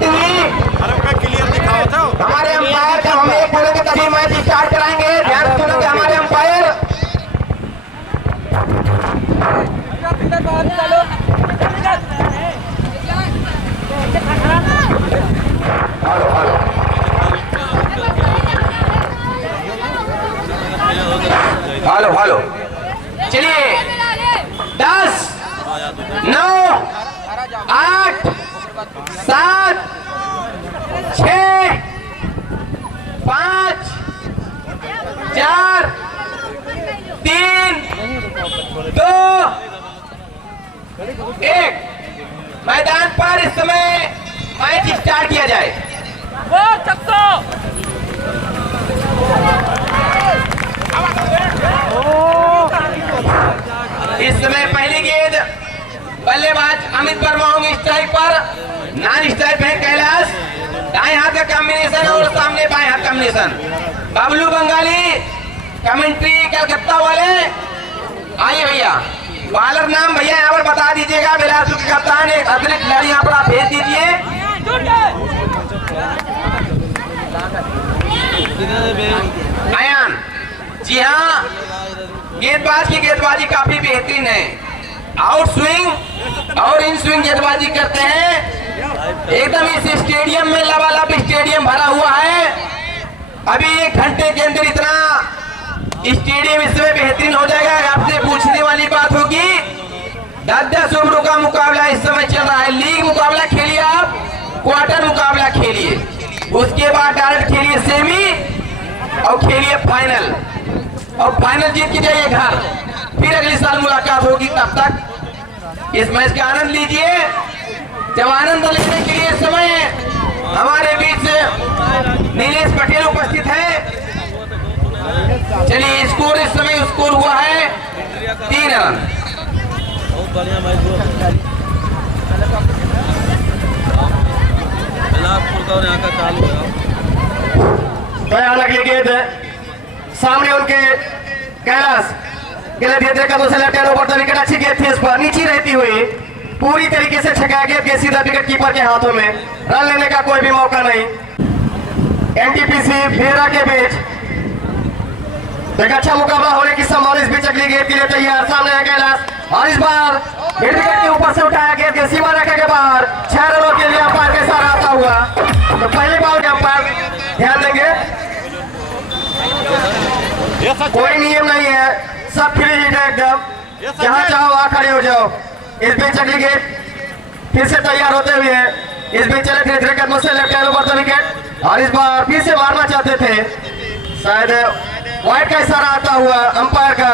होती हुई क्लियर दिखाओ था हमारे अंपायर जब हम एक बोलेंगे तभी मैच स्टार्ट कराएंगे। ध्यान से सुनेंगे हमारे अंपायर। हेलो हेलो चलिए 10 9 8 7 6 5 4 3 2 1 मैदान पर इस समय मैच स्टार्ट किया जाए। इस समय पहली गेंद बल्लेबाज अमित वर्मा होंगे स्ट्राइक पर। नॉन स्ट्राइक है कैलाश। दाएं हाथ का कॉम्बिनेशन और सामने बाएं हाथ कॉम्बिनेशन। बबलू बंगाली कमेंट्री कलकत्ता वाले। आइए भैया बॉलर नाम भैया यहाँ पर बता दीजिएगा। बिलासपुर के कप्तान एक अगले खिलाड़ी यहाँ पर आप भेज दीजिए। अयान जी हाँ, गेंदबाज की गेंदबाजी काफी बेहतरीन है। आउट स्विंग और इन स्विंग गेंदबाजी करते हैं। एकदम इस स्टेडियम में लबालब स्टेडियम भरा हुआ है। अभी 1 घंटे के अंदर इतना स्टेडियम इसमें बेहतरीन हो जाएगा। आपसे पूछने वाली बात होगी 10-10 ओवरों का मुकाबला इस समय चल रहा है। लीग मुकाबला खेलिए आप, क्वार्टर मुकाबला खेलिए, उसके बाद डायरेक्ट खेलिए सेमी और खेलिए फाइनल। और फाइनल जीत के जाइए घर। फिर अगले साल मुलाकात होगी। तब तक इस मैच का आनंद लीजिए। जब आनंद लेने के लिए समय हमारे बीच नीलेश पटेल उपस्थित है। चलिए स्कोर इस समय स्कोर हुआ है 3 रन। बहुत बढ़िया मैच यहाँ का चालू है। अगली गेंद सामने उनके कैलाश गेंद का दूसरा लेफ्ट हैंड ओवर विकेट। अच्छी गेंद थी, इस पर नीचे रहती हुई पूरी तरीके से छकाया गया। सीधा विकेट कीपर के हाथों में, रन लेने का कोई भी मौका नहीं। एनटीपीसी फेरा के बीच एक अच्छा मुकाबला होने की संभावना। इस बीच अगली गेंद के लिए तैयार। सामने है कैलाश और इस बार विकेट के ऊपर से उठाया गेंद के सीमा रेखा के बाहर। 6 रनों के लिए अंपायर के साथ आता हुआ। तो पहली बार अंपायर ध्यान देंगे, कोई नियम नहीं है, सब फ्री हिट है एकदम। जहां चाहो वहां खड़े हो जाओ। इस बीच अगली गेंद फिर से तैयार होते हुए इस बीच चले धीरे धीरे कदमों से लेफ्ट हैंड ओवर विकेट। और इस बार फिर से मारना चाहते थे, शायद वाइड का इशारा आता हुआ अंपायर का।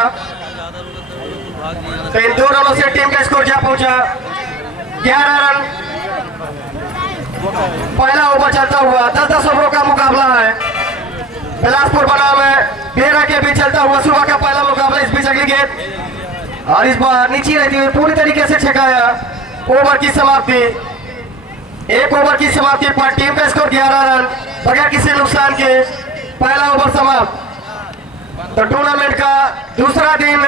तो इन 2 रनों से टीम का स्कोर जा पहुंचा 11 रन। पहला ओवर चलता हुआ 10-10 ओवरों का मुकाबला है। बिलासपुर बनाम बेरा के बीच चलता हुआ सुबह का पहला मुकाबला। इस बीच अगली गेंद और इस बार नीचे रहती हुई पूरी तरीके से छकाया। ओवर की समाप्ति, 1 ओवर की समाप्ति पर टीम का स्कोर 11 रन बगैर किसी नुकसान के। पहला ओवर समाप्त। तो टूर्नामेंट का दूसरा दिन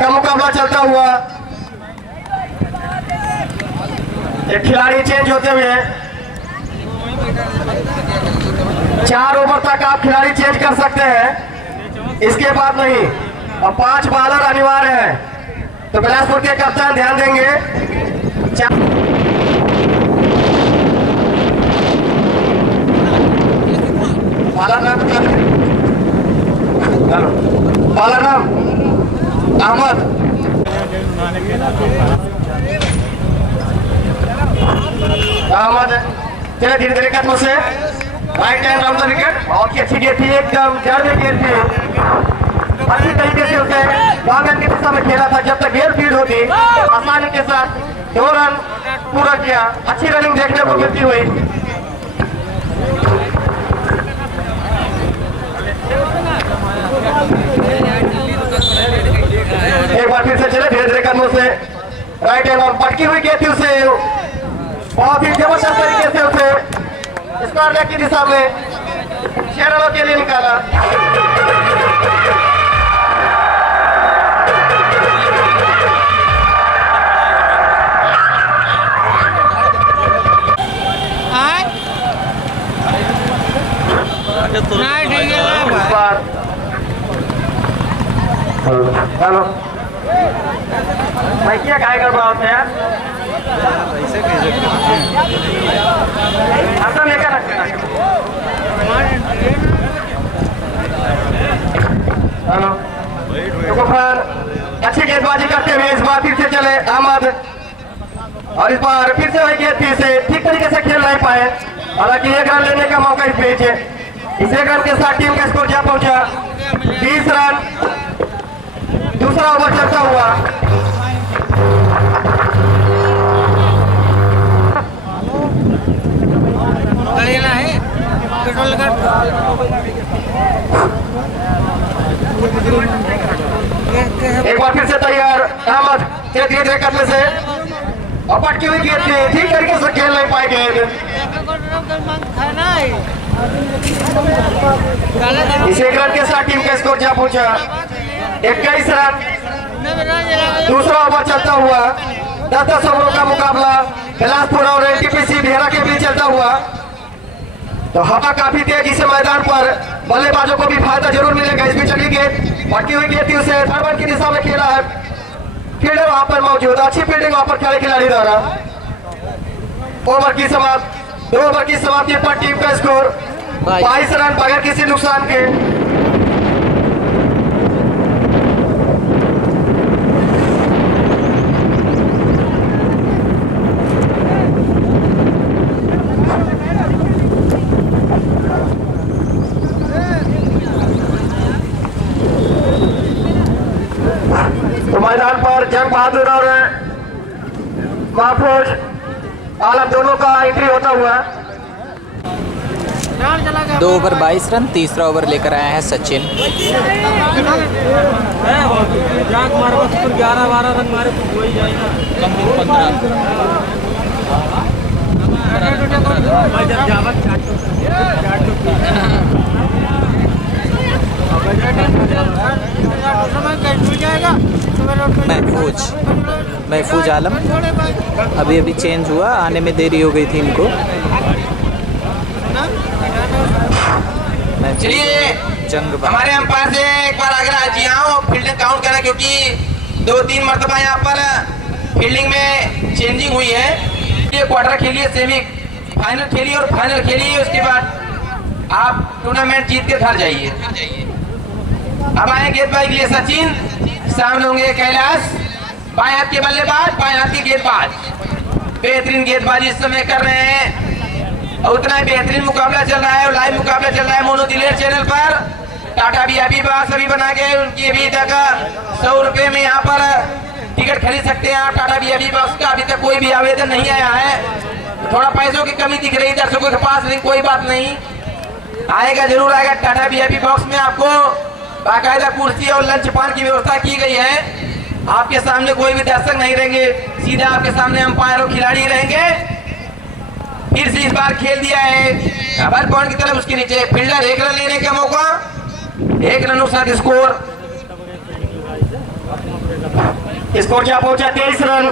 का मुकाबला चलता हुआ। एक खिलाड़ी चेंज होते हुए 4 ओवर तक आप खिलाड़ी चेंज कर सकते हैं, इसके बाद नहीं। और 5 बॉलर अनिवार्य है। तो बिलासपुर के कप्तान ध्यान देंगे। बॉलर नाम अहमद। चले धीरे धीरे कदमों से right hand round the wicket. बहुत ही अच्छी गेंद थी, एकदम जड़ में गेंद थी। अच्छी तरीके से उसे बागन की दिशा में खेला था। जब तक गेंद फील्ड होती आसानी के साथ 2 रन पूरा किया। अच्छी रनिंग देखने को मिलती हुई। एक बार फिर से चले धीरे धीरे कदमों से राइट हैंड और पटकी हुई गेंद थी उसे बहुत ही जबरदस्त तरीके से उसे स्क्वायर लेग की दिशा में 6 रनों के लिए निकाला। हेलो भाई क्या काय कर रहा होते हैं आता लेकर हेलो तो फिर अच्छी गेंदबाजी करते हुए इस बार फिर से चले अहमद और इस बार फिर से वही गेंद फिर से ठीक तरीके से खेल नहीं पाए हालांकि एक रन लेने का मौका इस बीच है इस एक रन के साथ टीम का स्कोर जा पहुंचा 20 रन दूसरा ओवर चलता हुआ एक बार फिर से तैयार अहमद धीरे धीरे करने से और पटकी हुई गेंद थी ठीक तरीके से खेल नहीं पाए गेंद इस एक रन के साथ टीम का स्कोर जा पहुंचा 21 रन दूसरा ओवर चलता हुआ 10 ओवरों का मुकाबला बिलासपुर और एनटीपीसी भेरा के बीच चलता हुआ तो हवा काफी तेजी से मैदान पर बल्लेबाजों को भी फायदा जरूर मिलेगा इस बीच अगली गेंद पटकी हुई गेंद थी उसे थर्ड वन की दिशा में खेला है फील्डर वहां पर मौजूद अच्छी फील्डिंग वहां पर खेले खिलाड़ी द्वारा ओवर की समाप्त 2 ओवर की समाप्ति पर टीम का स्कोर 22 रन बगैर किसी नुकसान के तो मैदान पर जंग बहादुर और महफूज आलम दोनों का एंट्री होता हुआ 2 ओवर 22 रन तीसरा ओवर लेकर आया है सचिन जाक मारे बस पर 11-12 रन मारे तो हो ही जाएगा कम से कम 15 महफूज आलम अभी अभी चेंज हुआ आने में देरी हो गई थी इनको चलिए जंग हमारे अंपायर से एक बार आग्रह जी हाँ फील्डिंग काउंट करें क्योंकि 2-3 मरतबा यहाँ पर फील्डिंग में चेंजिंग हुई है ये क्वार्टर खेलिए सेमी फाइनल खेलिए और फाइनल खेलिए उसके बाद आप टूर्नामेंट जीत के घर जाइए अब आए गेंदबाजी के लिए सचिन सामने होंगे कैलाश बाएं हाथ के बल्लेबाज बाएं हाथ के गेंदबाज बेहतरीन गेंदबाजी इस समय कर रहे हैं और उतना ही बेहतरीन मुकाबला चल रहा है और लाइव मुकाबला चल रहा है मोनो दिलेर चैनल पर टाटा भी अभी सभी बना के उनकी अभी तक 100 रुपए में यहाँ पर टिकट खरीद सकते हैं आप टाटा भी अभी का अभी तक कोई भी आवेदन नहीं आया है थोड़ा पैसों की कमी दिख रही है दर्शकों के पास लेकिन कोई बात नहीं आएगा जरूर आएगा टाटा भी अभी बॉक्स में आपको बाकायदा कुर्सी और लंच पान की व्यवस्था की गई है आपके सामने कोई भी दर्शक नहीं रहेंगे सीधा आपके सामने अंपायर और खिलाड़ी रहेंगे फिर से इस बार खेल दिया है हर पॉइंट की तरफ उसके नीचे फील्डर 1 रन लेने का मौका 1 रन साथ स्कोर क्या पहुंचा 23 रन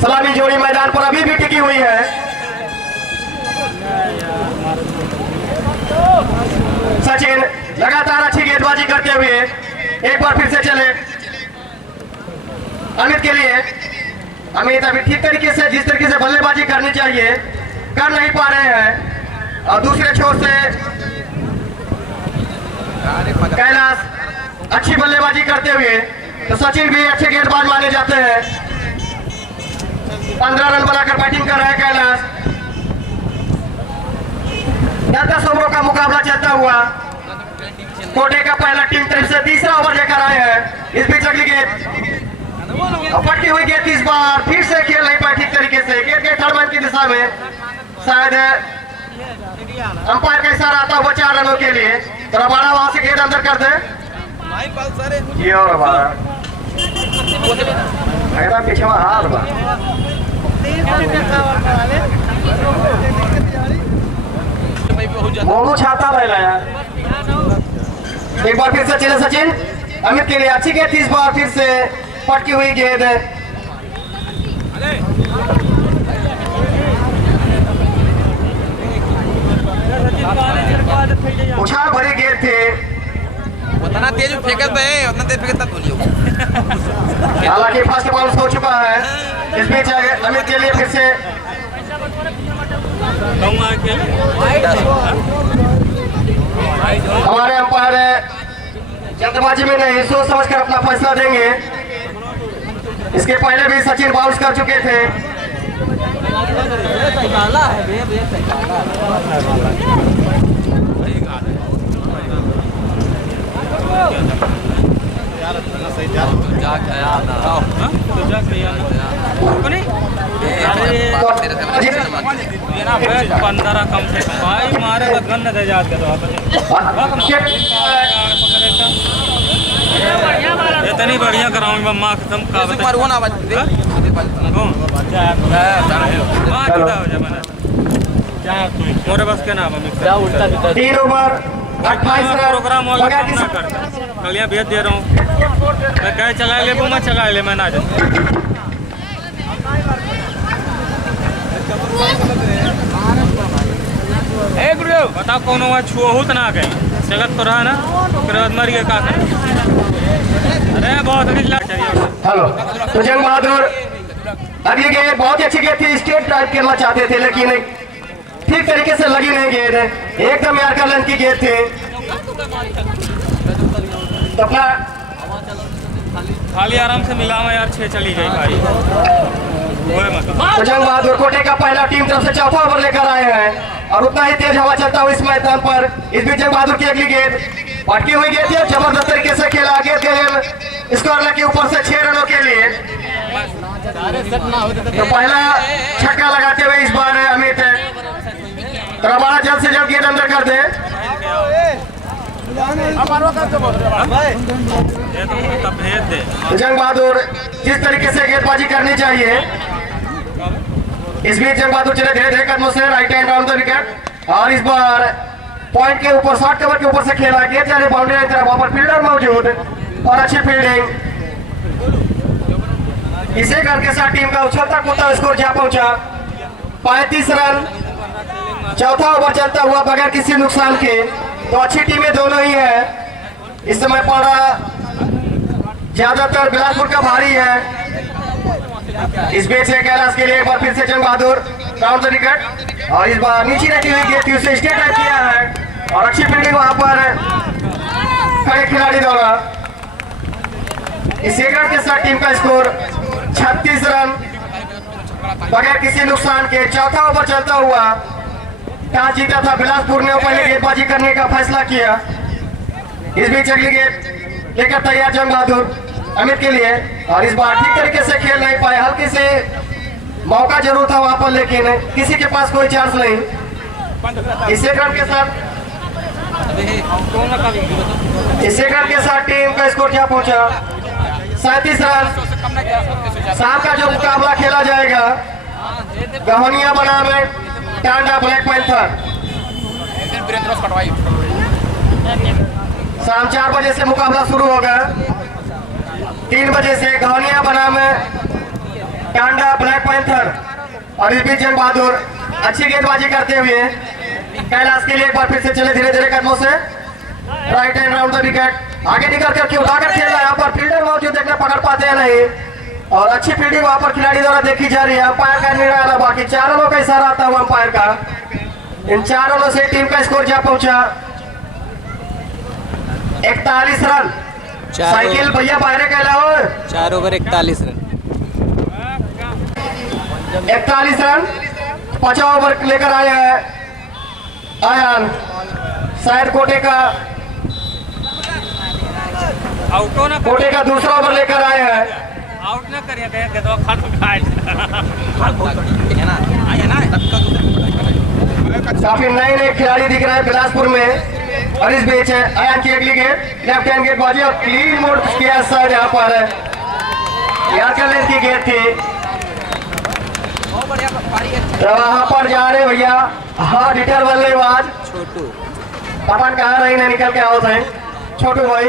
सलामी जोड़ी मैदान पर अभी भी टिकी हुई है सचिन लगातार अच्छी गेंदबाजी करते हुए एक बार फिर से चले अमित के लिए अमित अभी ठीक तरीके से जिस तरीके से बल्लेबाजी करनी चाहिए कर नहीं पा रहे हैं और दूसरे छोर से कैलाश अच्छी बल्लेबाजी करते हुए तो सचिन भी अच्छे गेंदबाज माने जाते हैं 15 रन बनाकर बैटिंग कर रहे हैं कैलाश 10 ओवरों का मुकाबला चलता हुआ कोटे का पहला टीम तरफ से तीसरा ओवर लेकर आए हैं इस बीच अगली गेंद पटकी हुई गेंद इस बार फिर से खेल नहीं पाए ठीक तरीके से गेंद के थर्ड मैन की दिशा में शायद अंपायर का इशारा आता हुआ 4 रनों के लिए तो रबाड़ा वहां से गेंद अंदर कर दे जी और रबाड़ा पीछे हाथ बा मोनू छाता पहला यार एक बार फिर से चले सचिन अमित के लिए अच्छी गेंद इस बार फिर से पटकी हुई गेंद उछाल भरी गेंद थी उतना तेज फेंकत है, उतना तेज फेंकत बोलियो। हालांकि फर्स्ट बॉल हो चुका है। इस बीच अमित के लिए फिर से हमारे अंपायर जल्दबाजी में नहीं, सोच समझ कर अपना फैसला देंगे। इसके पहले भी सचिन बाउंस कर चुके थे। पंद्रह कम से कम भाई मारे गन न दे जाते तो इतनी बढ़िया कराऊंगी मम्मा खत्म का मारो ना मोरे बस के नाम 3 ओवर 28 रन प्रोग्राम वाला काम ना करता कलियां भेज दे रहा हूँ मैं कह चला ले वो मैं चला ले मैं ना जाता बता कौन हुआ छुआहूत ना गए जगत तो रहा ना फिर मर गया का अरे बहुत हेलो तो जंग बहादुर अगली गेंद बहुत ही अच्छी गेंद थी, स्ट्रेट ड्राइव करना चाहते थे लेकिन ठीक तरीके से लगी नहीं गेंद, एकदम यार्कर लेंथ की गेंद थी। तो अपना खाली आराम से मिला यार 6 चली गई भाई। तो जंग बहादुर कोटे का पहला टीम तरफ से चौथा ओवर लेकर आए हैं और उतना ही तेज हवा चलता हुआ इस मैदान पर। इस बीच जंग बहादुर की अगली गेंद पटकी हुई गेंद थी, जबरदस्त तरीके से खेला आगे स्कोर के ऊपर से 6 रनों के लिए। तो पहला छक्का लगाते हुए इस बार अमित रबाड़ा जल्द से जल्द गेंद अंदर कर दे। जंग बहादुर जिस तरीके से गेंदबाजी करनी चाहिए, इस बीच जंग बहादुर चले धीरे धीरे कदमों से right hand round the wicket और इस बार पॉइंट के ऊपर शॉर्ट कवर के ऊपर से खेला गेंद जा रही बाउंड्री की तरफ, वहां पर फील्डर मौजूद और अच्छी फील्डिंग। इसे करके साथ टीम का उछलता कूदता स्कोर जा पहुंचा 35 रन। चौथा ओवर चलता हुआ बगैर किसी नुकसान के। तो अच्छी टीमें दोनों ही है। इस समय पारा ज्यादातर बिलासपुर का भारी है। इस बीच से कैलाश के लिए एक बार फिर से जंग बहादुर राउंड द विकेट और इस बार नीचे रहती हुई गेंद थी उसे स्टेट आउट किया है और अच्छी फील्डिंग वहां पर खड़े खिलाड़ी द्वारा। इस विकेट के साथ टीम का स्कोर 36 रन बगैर किसी नुकसान के। चौथा ओवर चलता हुआ टॉस जीता था बिलासपुर ने, पहले गेंदबाजी करने का फैसला किया। इस बीच अगली गेंद लेकर तैयार जंग बहादुर अमित के लिए और इस बार ठीक तरीके से खेल नहीं पाए, हल्की से मौका जरूर था वहां पर लेकिन किसी के पास कोई चांस नहीं। इस रन के साथ टीम का स्कोर क्या पहुंचा 37 रन। शाम का जो मुकाबला खेला जाएगा गहनिया बनाम टांडा ब्लैक पैंथर, शाम 4 बजे से मुकाबला शुरू होगा। 3 बजे से गहनिया बनाम टांडा ब्लैक पैंथर और इस बीच जंग बहादुर अच्छी गेंदबाजी करते हुए कैलाश के लिए एक बार फिर से चले धीरे धीरे कदमों से right hand round the wicket आगे निकल करके उठाकर खेल रहा है। यहाँ पर फील्डर मौजूद देखने पकड़ पाते हैं नहीं और अच्छी फील्डिंग वहां पर खिलाड़ी द्वारा देखी जा रही है। अंपायर का निर्णय आना बाकी, 4 रनों का इशारा आता हुआ अंपायर का। इन 4 रनों से टीम का स्कोर जा पहुंचा 41 रन। साइकिल भैया बाहर कहलाओ 4 ओवर 41 रन 41 रन 5 ओवर लेकर आए हैं आयान, शायद कोटे का दूसरा ओवर लेकर आए हैं। आउट ना करिए तो काफी नए नए खिलाड़ी दिख रहे हैं बिलासपुर में और इस बीच आयान की अगली गेंद लेफ्ट हैंड गेंदबाजी और क्लीन मोड किया शायद यहाँ पर यार्कर लेंथ की गेंद थी। वहां पर जा रहे भैया हाँ रिटर बल्लेबाज छोटू पता कहाँ रही नहीं निकल के आओ थे छोटू भाई।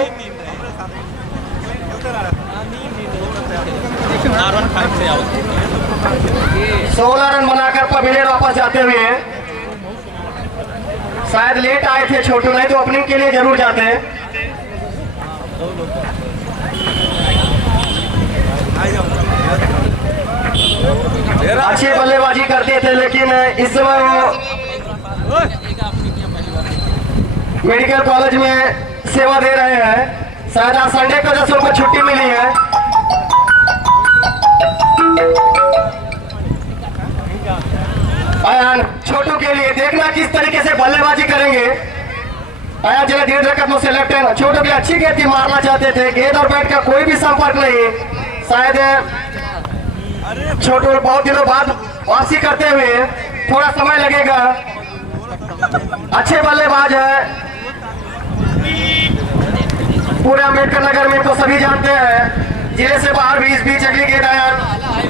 16 रन बनाकर पवेलियन वापस जाते हुए, शायद लेट आए थे छोटू, नहीं तो ओपनिंग के लिए जरूर जाते हैं। अच्छी बल्लेबाजी करते थे, लेकिन इस समय वो मेडिकल कॉलेज में सेवा दे रहे हैं। शायद आज संडे की वजह से उनको छुट्टी मिली है। अयान छोटू के लिए देखना किस तरीके से बल्लेबाजी करेंगे। अयान जरा धीरे धीरे कदमों से लेफ्ट हैंड, छोटू भी अच्छी गेंद थी, मारना चाहते थे, गेंद और बैट का कोई भी संपर्क नहीं। शायद छोटू बहुत दिनों बाद वापसी करते हुए थोड़ा समय लगेगा। अच्छे बल्लेबाज है, पूरे अम्बेडकर नगर में इनको सभी जानते हैं। जिले से बाहर भी इस बीच अगली गेंद आया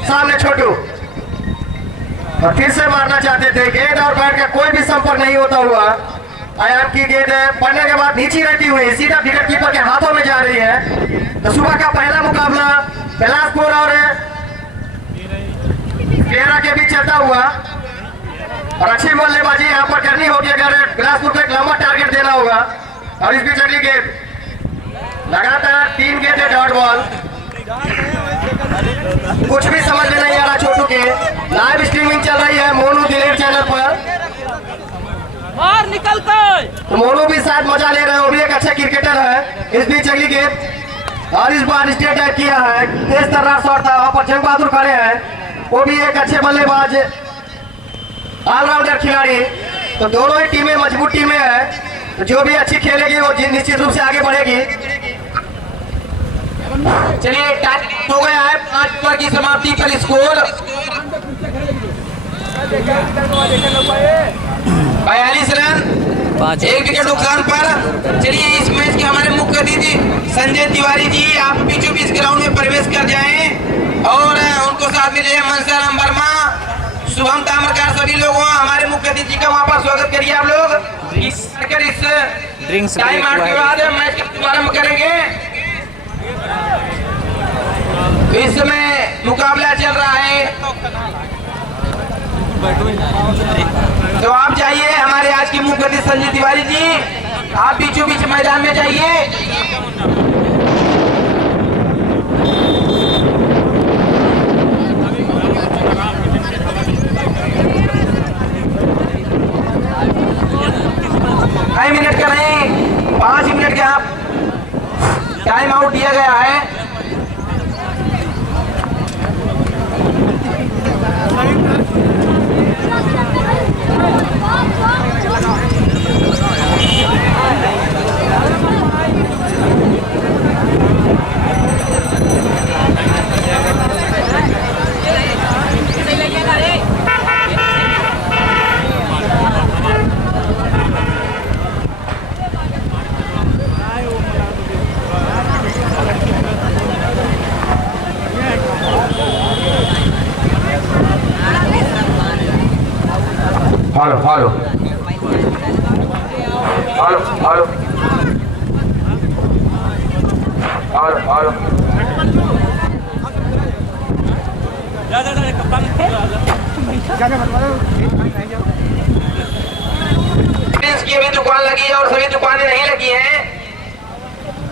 सामने छोटू, और फिर से मारना चाहते थे, गेंद और बैट का कोई भी संपर्क नहीं होता हुआ। अयान की गेंद पड़ने के बाद नीचे रहती हुई सीधा विकेट कीपर के हाथों में जा रही है। तो सुबह का पहला मुकाबला बिलासपुर और केरा के बीच चलता हुआ, और अच्छी बल्लेबाजी यहाँ पर करनी होगी अगर बिलासपुर को एक लंबा टारगेट देना होगा। और इस बीच अगली गेंद लगातार 3 गेंदें डॉट बॉल, कुछ भी समझ में नहीं आ रहा छोटू के। लाइव स्ट्रीमिंग चल रही है मोनू दिलेर चैनल पर, और निकलता है तो मोनू भी शायद मजा ले रहे हैं, वो भी एक अच्छा क्रिकेटर है। इस बीच अगली गेंद, और इस बार स्टेट टाइप किया है, तेज तर्रार शॉट था, वहां पर जंग बहादुर खड़े हैं, वो भी एक अच्छे बल्लेबाज ऑलराउंडर खिलाड़ी। तो दोनों ही टीमें मजबूत टीमें हैं, तो जो भी अच्छी खेलेगी वो निश्चित रूप से आगे बढ़ेगी। चलिए टाइम हो गया है, 5 ओवर की समाप्ति पर स्कोर 42 रन, 1 विकेट नुकसान पर। चलिए इस मैच के हमारे मुख्य अतिथि संजय तिवारी जी आप बीचों बीच ग्राउंड में प्रवेश कर जाएं, और उनको साथ में जो मनसाराम वर्मा, शुभम तामरकार, सभी लोगों हमारे मुख्य अतिथि का वहां पर स्वागत करिए आप लोग। इस ड्रिंक्स टाइम आउट के बाद मैच का शुभारंभ करेंगे। इस समय मुकाबला चल रहा है, तो आप जाइए, हमारे आज के मुख्य अतिथि संजय तिवारी जी आप बीचों बीच मैदान में जाइए। मिनट का नहीं, 5 मिनट का टाइम आउट दिया गया है। Hello hello hello hello hello hello की अभी दुकान लगी है और सभी दुकानें नहीं लगी हैं,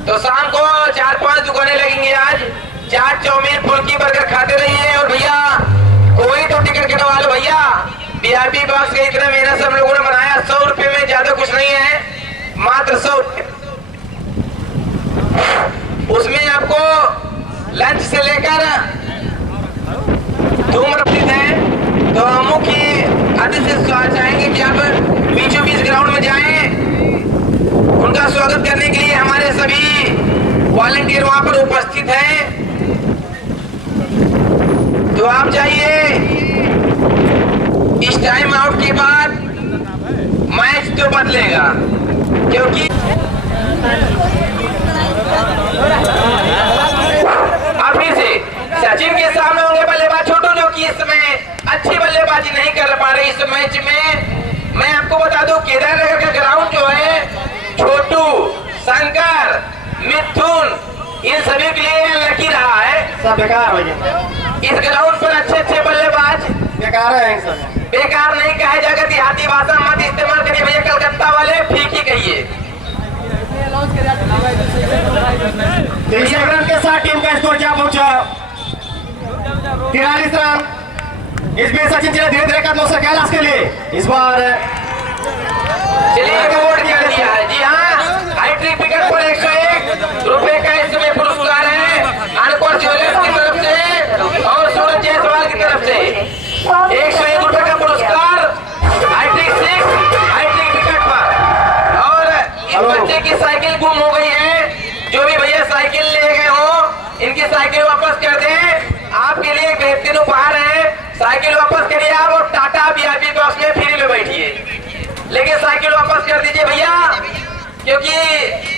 तो शाम को 4-5 दुकानें लगेंगी। आज चाट, चाउमीन, फुल्की, बर्गर खाते रहिए। और भैया कोई तो टिकट कटवा लो भैया, वीआईपी बॉक्स का इतना मेहनत से हम लोगों ने बनाया, 100 रुपए में ज्यादा कुछ नहीं है, मात्र 100 रुपए। उसमें आपको लंच से लेकर धूम्रपान है। तो हम मुख्य अतिथि से चाहेंगे कि आप बीचों बीच ग्राउंड में जाएं, उनका स्वागत करने के लिए हमारे सभी वॉलंटियर वहां पर उपस्थित हैं। तो आप जाइए, इस टाइम आउट के बाद मैच तो बदलेगा, क्योंकि अभी से सचिन के सामने होंगे बल्लेबाज छोटू, जो कि इस समय अच्छी बल्लेबाजी नहीं कर पा रहे इस मैच में। मैं आपको बता दूं केदारनगर का ग्राउंड जो है, छोटू, शंकर, मिथुन, इन सभी के लिए लकी रहा है। सब बेकार भैया, इस ग्राउंड पर अच्छे अच्छे बल्लेबाज बेकार है सब। बेकार नहीं कहा जाएगा, देहाती भाषा मत इस्तेमाल करिए भैया, कलकत्ता वाले फीकी कहिए। तीसरे रन के साथ टीम का स्कोर क्या पहुंचा 43 रन। इस बीच सचिन जी ने धीरे धीरे कदमों से कैलाश के लिए इस बार चलिए अवार्ड कर दिया है। जी हाँ, हाईट्रिक विकेट पर 101 रुपए का इसमें पुरस्कार है अनकोर ज्वेलर्स की तरफ से और सूरज जायसवाल की तरफ से 101 रुपए का पुरस्कार हाईट्रिक 6 हाईट्रिक विकेट पर। और इस बच्चे की साइकिल गुम हो गई है, जो भी भैया साइकिल ले गए हो इनकी साइकिल वापस कर दें। आपके लिए एक बेहतरीन उपहार है, साइकिल वापस करिए आप और टाटा वीआईपी बॉक्स में फ्री में बैठिए, लेकिन साइकिल वापस कर दीजिए भैया, क्योंकि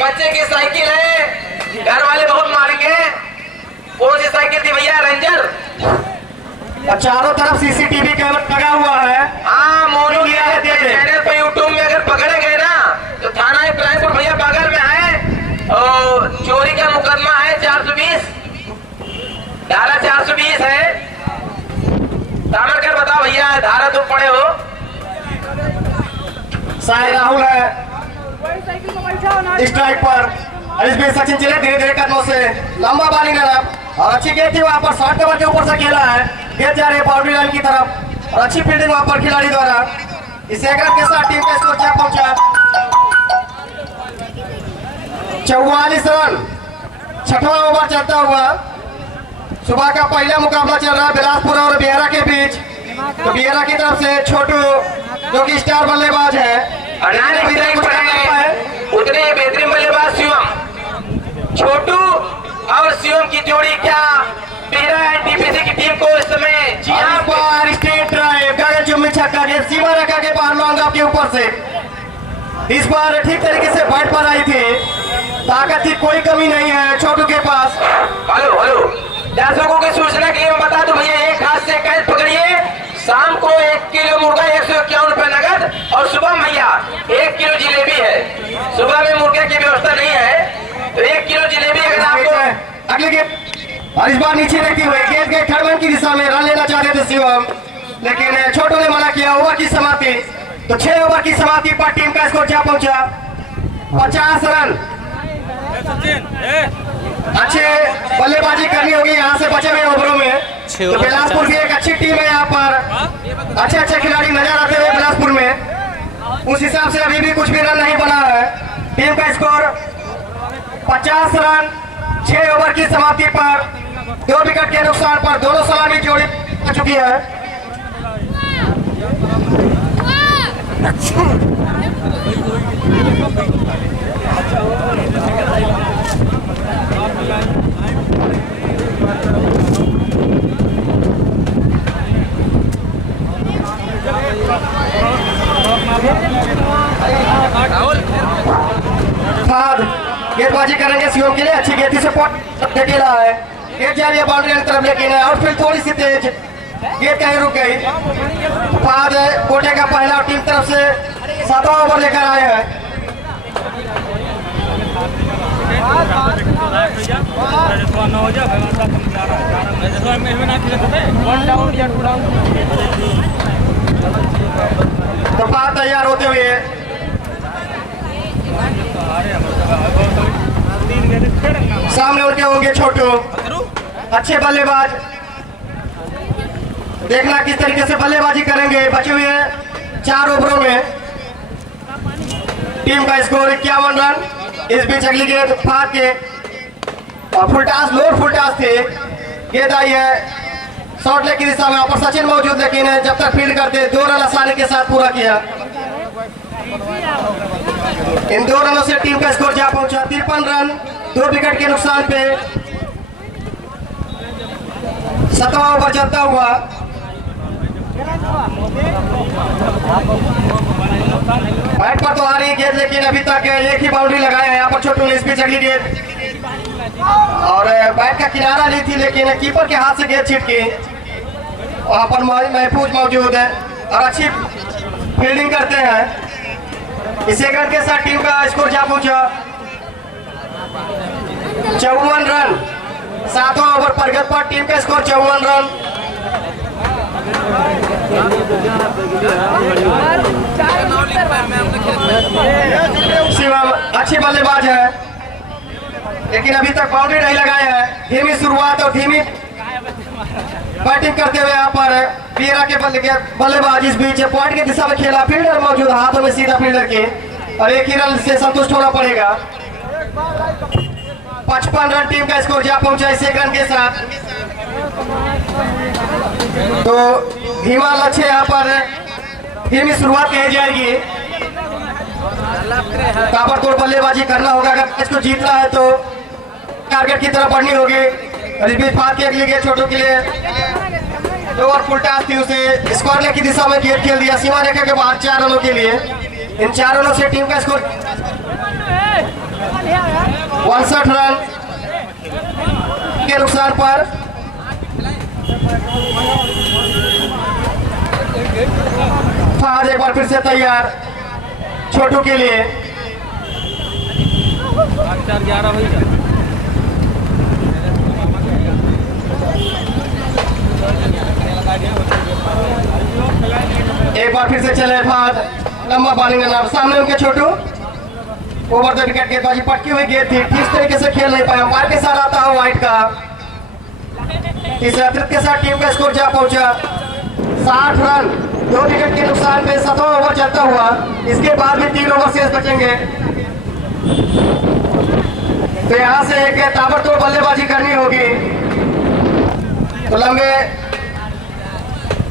बच्चे की साइकिल है, घर वाले बहुत मारेंगे। कौन सी साइकिल थी भैया? रेंजर। चारों तरफ सीसीटीवी कैमरा लगा हुआ है। हाँ, मोनू चैनल पे यूट्यूब में अगर पकड़े गए ना तो थाना इब्राहिमपुर भैया बगल में है और चोरी का मुकदमा है 420 धारा 420 है। तामर कर बताओ भैया, धारा तो पड़े हो। साहिल राहुल है स्ट्राइक पर। इस बीच सचिन चिले धीरे धीरे कदमों से लंबा बॉलिंग रन और अच्छी गेंद थी वहां पर 60 नंबर के ऊपर से खेला है, गेंद जा रही है बाउंड्री लाइन की तरफ और अच्छी फील्डिंग वहां पर खिलाड़ी द्वारा। इस एक रन के साथ टीम का स्कोर क्या पहुंचा 44 रन। छठवां ओवर चलता हुआ सुबह का पहला मुकाबला चल रहा है बिलासपुर और बिहारा के बीच। तो बिहारा की तरफ से छोटू जो कि स्टार बल्लेबाज है, उतने बेहतरीन बल्लेबाज शिवम, छोटू और शिवम की जोड़ी क्या बिहारा एनटीपीसी की टीम को इस समय जी हाँ पर स्ट्रेट ड्राइव गगन चुम्बी छक्का गेंद सीमा रेखा के बाहर लॉन्ग ऑफ के ऊपर से इस बार ठीक तरीके से बैट पर आई थी। ताकत की कोई कमी नहीं है छोटू के पास। हेलो हेलो, दर्शकों की सूचना के लिए मैं बता दूं भैया, एक हाथ से कैच पकड़िए। शाम को 1 किलो मुर्गा 151 रुपए नगद और सुबह भैया 1 किलो जिलेबी है। सुबह में मुर्गे की व्यवस्था नहीं है तो 1 किलो जिलेबी अगर आपको। अगले गेंद और इस बार नीचे देखती हुई गेंद के थर्ड मैन की दिशा में रन लेना चाहते थे शिवम, लेकिन छोटू ने मना किया। ओवर की समाप्ति, तो 6 ओवर की समाप्ति पर टीम का स्कोर क्या पहुंचा 50 रन। अच्छे बल्लेबाजी करनी होगी यहाँ से बचे हुए ओवरों में। तो बिलासपुर की एक अच्छी टीम है यहाँ पर, अच्छे अच्छे खिलाड़ी नजर आते हुए बिलासपुर में। उस हिसाब से अभी भी कुछ भी रन नहीं बना है। टीम का स्कोर 50 रन 6 ओवर की समाप्ति पर 2 विकेट के नुकसान पर दोनों सलामी जोड़ी आ चुकी है। गेंदबाजी करेंगे शिवम के लिए, अच्छी गेंद से खेला है, गेंद जा रही है बाउंड्री की तरफ, लेकिन आउटफील्ड थोड़ी सी तेज, गेंद कहीं रुक गई। बाद कोटे का पहला टीम तरफ से 7वां ओवर लेकर आए हैं। तो बात तैयार होते हुए सामने उनके होंगे छोटू, अच्छे बल्लेबाज। देखना किस तरीके से बल्लेबाजी करेंगे। बचे हुए 4 ओवरों में टीम का स्कोर 51 रन। इस बीच अगली गेंद फाड़ के full toss, load full toss थे, गेंद आई है शॉर्ट लेग की दिशा में। पर सचिन मौजूद, लेकिन जब तक फील्ड करते 2 रन आसानी के साथ पूरा किया। इन 2 रनों से टीम का स्कोर जा पहुंचा 53 रन 2 विकेट के नुकसान पे। 7वां ओवर चलता हुआ बैट पर तो आ रही गेंद, लेकिन अभी तक एक ही बाउंड्री लगाया है यहाँ पर छोटू ने। इस बीच अगली गेंद और बैट का किनारा नहीं थी, लेकिन कीपर के हाथ से गेंद छिटकी। वहां पर महफूज मौजूद है और अच्छी फील्डिंग करते हैं। इस एक रन के साथ टीम का स्कोर जा पहुंचा 54 रन। 7वां ओवर प्रगति पर टीम का स्कोर 54 रन। शिवम अच्छी बल्लेबाज है, लेकिन अभी तक बाउंड्री नहीं लगाए हैं। धीमी शुरुआत और धीमी बैटिंग करते हुए यहाँ पर बियरा के बल्लेबाज इस बीच पॉइंट की दिशा में खेला, फील्डर मौजूद हाथों में सीधा फील्डर के, और एक ही रन से संतुष्ट होना पड़ेगा। 55 रन टीम का स्कोर जा पहुंचा इस एक रन के साथ। तो धीमा लक्ष्य यहाँ पर, धीमी शुरुआत कही जाएगी। ताबड़तोड़ बल्लेबाजी करना होगा, अगर मैच को जीतना है तो टारगेट की तरफ बढ़नी होगी। और इस बीच फास्ट के लिए छोटों के लिए दो और फुल टॉस थी, उसे स्क्वायर की दिशा में गेट खेल दिया सीमा रेखा के बाहर 4 रनों के लिए। इन 4 रनों से टीम का स्कोर 62 रन के नुकसान पर। फाज एक बार फिर से तैयार छोटू के लिए। 4-11 भाई का एक बार फिर से चले फाज, लंबा बॉलिंग का नाम, सामने उनके छोटू। ओवर द विकेट गेंदबाजी पटकी हुई गेंद थी, ठीक तरीके से खेल नहीं पाया, अंपायर के साथ आता है वाइट का। तीसरे अतिरिक्त के साथ टीम का स्कोर जा पहुंचा 60 रन, 2 विकेट के नुकसान में 7वां ओवर चलता हुआ। इसके बाद भी 3 ओवर शेष बचेंगे। तो यहाँ से एक ताबड़तोड़ बल्लेबाजी करनी होगी। तो लंबे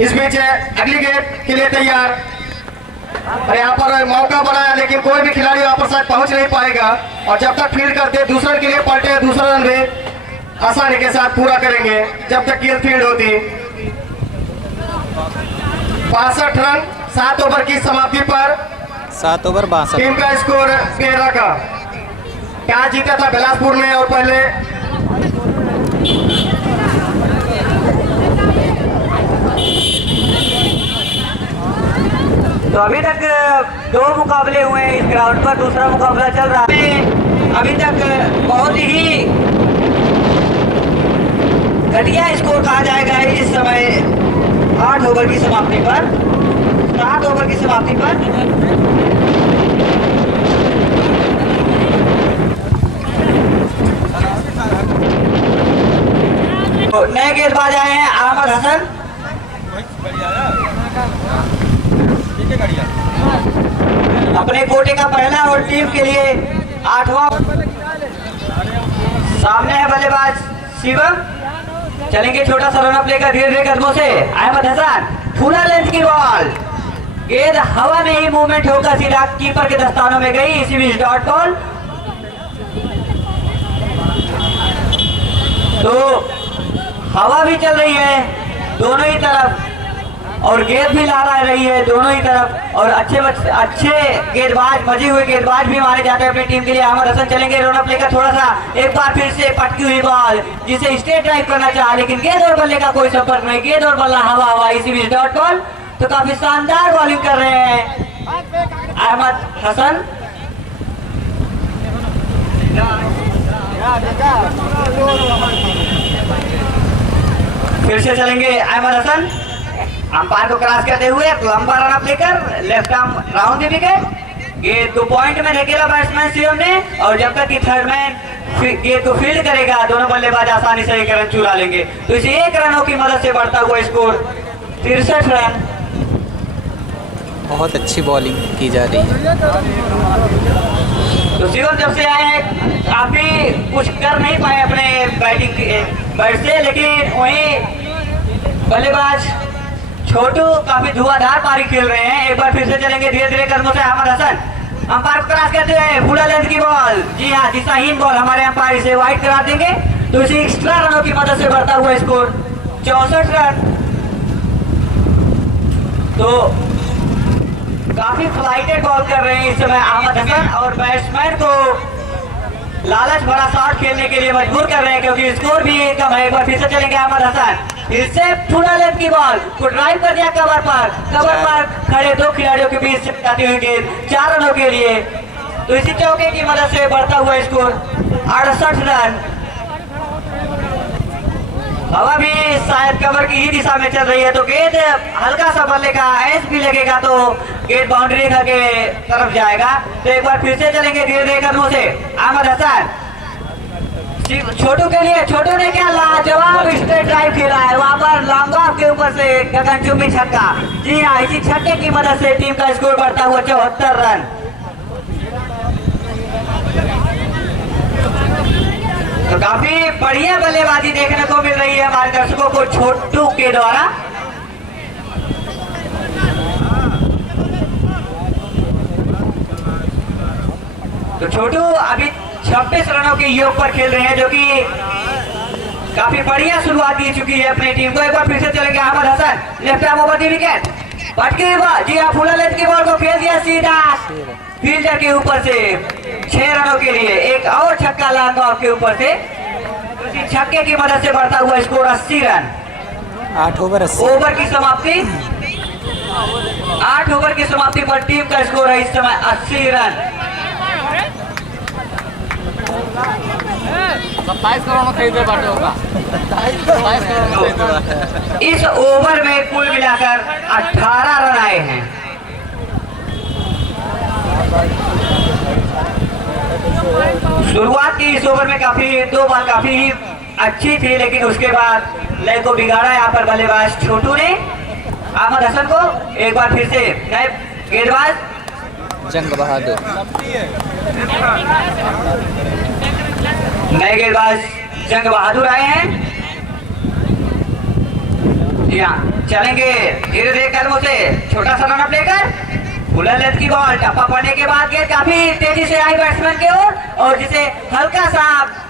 इस बीच अगली गेंद के लिए तैयार, और यहाँ पर मौका बनाया लेकिन कोई भी खिलाड़ी वहां पर शायद पहुंच नहीं पाएगा। और जब तक फील्ड करते दूसरे के लिए पलटे, दूसरा रन भी आसानी के साथ पूरा करेंगे जब तक गेंद फील्ड होती। 65 रन 7 ओवर की समाप्ति पर, 7 ओवर 62। टीम का स्कोर 13 का। क्या जीता था बिलासपुर ने, और पहले तो अभी तक 2 मुकाबले हुए हैं इस ग्राउंड पर, दूसरा मुकाबला चल रहा है। अभी तक बहुत ही घटिया स्कोर कहा जाएगा इस समय 8 ओवर की समाप्ति पर, 7 ओवर की समाप्ति पर। तो नए गेंदबाज आए हैं अहमद हसन। अपने कोटे का पहला और टीम के लिए 8वां। सामने है बल्लेबाज शिवम, चलेंगे छोटा सा रन अप लेकर धीरे धीरे कदमों से। अहमद हसन, फुला लेंथ की बॉल, गेंद हवा में ही मूवमेंट होकर सीधा कीपर के दस्तानों में गई, इसी बीच डॉट बॉल। तो हवा भी चल रही है दोनों ही तरफ, और गेंद भी लहरा रही है दोनों ही तरफ, और अच्छे गेंदबाज, मजे हुए गेंदबाज भी मारे जाते हैं अपनी टीम के लिए। अहमद हसन चलेंगे रन अप लेकर, थोड़ा सा एक बार फिर से पटकी हुई बॉल, जिसे स्टेट ड्राइव करना चाहा लेकिन गेंद और बल्ले का कोई संपर्क नहीं, गेंद और बल्ला हवा हवा, इसी बीच डॉट बॉल। तो काफी शानदार बॉलिंग कर रहे हैं अहमद हसन। फिर से चलेंगे अहमद हसन, अंपायर को क्रॉस करते हुए लंबा रन अप लेकर, left arm round the wicket. गेंद को पॉइंट में धकेला बैट्समैन शिवम ने, और जब तक कि थर्ड मैन गेंद को फील्ड करेगा दोनों बल्लेबाज आसानी से 1 रन चुरा लेंगे। तो इसे 1 रनों की मदद से बढ़ता हुआ स्कोर 63 रन। बहुत अच्छी बॉलिंग की जा रही है। तो शिवम जब से आए हैं काफी कुछ कर नहीं पाए अपने बैट से, लेकिन वहीं बल्लेबाज छोटू काफी धुआंधार पारी खेल रहे हैं। एक बार फिर से चलेंगे धीरे धीरे कदमों से अहमद हसन, अंपायर को क्रॉस करते हैं, फुला लेंथ की बॉल, जी हाँ दिशाहीन बॉल, हमारे अंपायर इसे वाइड करा देंगे। तो इसी एक्स्ट्रा रनों की मदद से बढ़ता हुआ स्कोर 64 रन। तो काफी फ्लाइटेड बॉल कर रहे हैं इस समय अहमद हसन, और बैट्समैन को लालच भरा शॉट खेलने के लिए मजबूर कर रहे हैं क्योंकि स्कोर भी कम है। एक बार फिर से चलेंगे अहमद हसन, फिर से फुला लेंथ की बॉल को ड्राइव कर दिया कवर पर खड़े 2 खिलाड़ियों के बीच जाती हुई गेंद 4 रनों के लिए। तो इसी चौके की मदद से बढ़ता हुआ स्कोर 68 रन। हवा भी शायद कवर की ही दिशा में चल रही है, तो गेंद हल्का सा बल्ले का एस भी लगेगा तो गेंद बाउंड्री रेखा के तरफ जाएगा। तो एक बार फिर से चलेंगे धीरे धीरे कदमों से अहमद हसन, छोटू के लिए, छोटू ने क्या लाजवाब स्ट्रेट ड्राइव खेला है वहां पर लॉन्ग ऑफ के ऊपर से गगनचुंबी छक्का। जी हाँ, इसी छक्के की मदद से टीम का स्कोर बढ़ता हुआ 74 रन। तो काफी बढ़िया बल्लेबाजी देखने को मिल रही है हमारे दर्शकों को छोटू के द्वारा। तो छोटू अभी 26 रनों के योग पर खेल रहे हैं, जो कि काफी बढ़िया शुरुआत दी चुकी है अपनी टीम को। एक बार फिर से चलेंगे Ahmed Hasan, left arm over the wicket, पटकी बॉल। जी हाँ, फुल लेंथ की बॉल को खेल दिया सीधा फील्डर के ऊपर से 6 रनों के लिए। एक और छक्का लॉन्ग ऑफ के ऊपर से, उसी छक्के की मदद से बढ़ता हुआ स्कोर 80 रन। 8 ओवर 80। ओवर की समाप्ति, 8 ओवर की समाप्ति पर टीम का स्कोर है इस समय 80 रन। 27 करोड़ में खरीदे बाटे होगा। इस ओवर में कुल मिलाकर 18 रन आए हैं। शुरुआत की इस ओवर में काफी 2 बॉल काफी ही अच्छी थी, लेकिन उसके बाद लय को बिगाड़ा यहाँ पर बल्लेबाज छोटू ने। अहमद हसन को एक बार फिर से नए गेंदबाज जंग बहादुर, नए गेंदबाज जंग बहादुर आए हैं। जी हाँ, चलेंगे धीरे धीरे कदमों से, छोटा सा रन लेकर फुल लेंथ की बॉल, टप्पा पड़ने के बाद गेंद काफी तेजी से आई बैट्समैन की ओर, और जिसे हल्का सा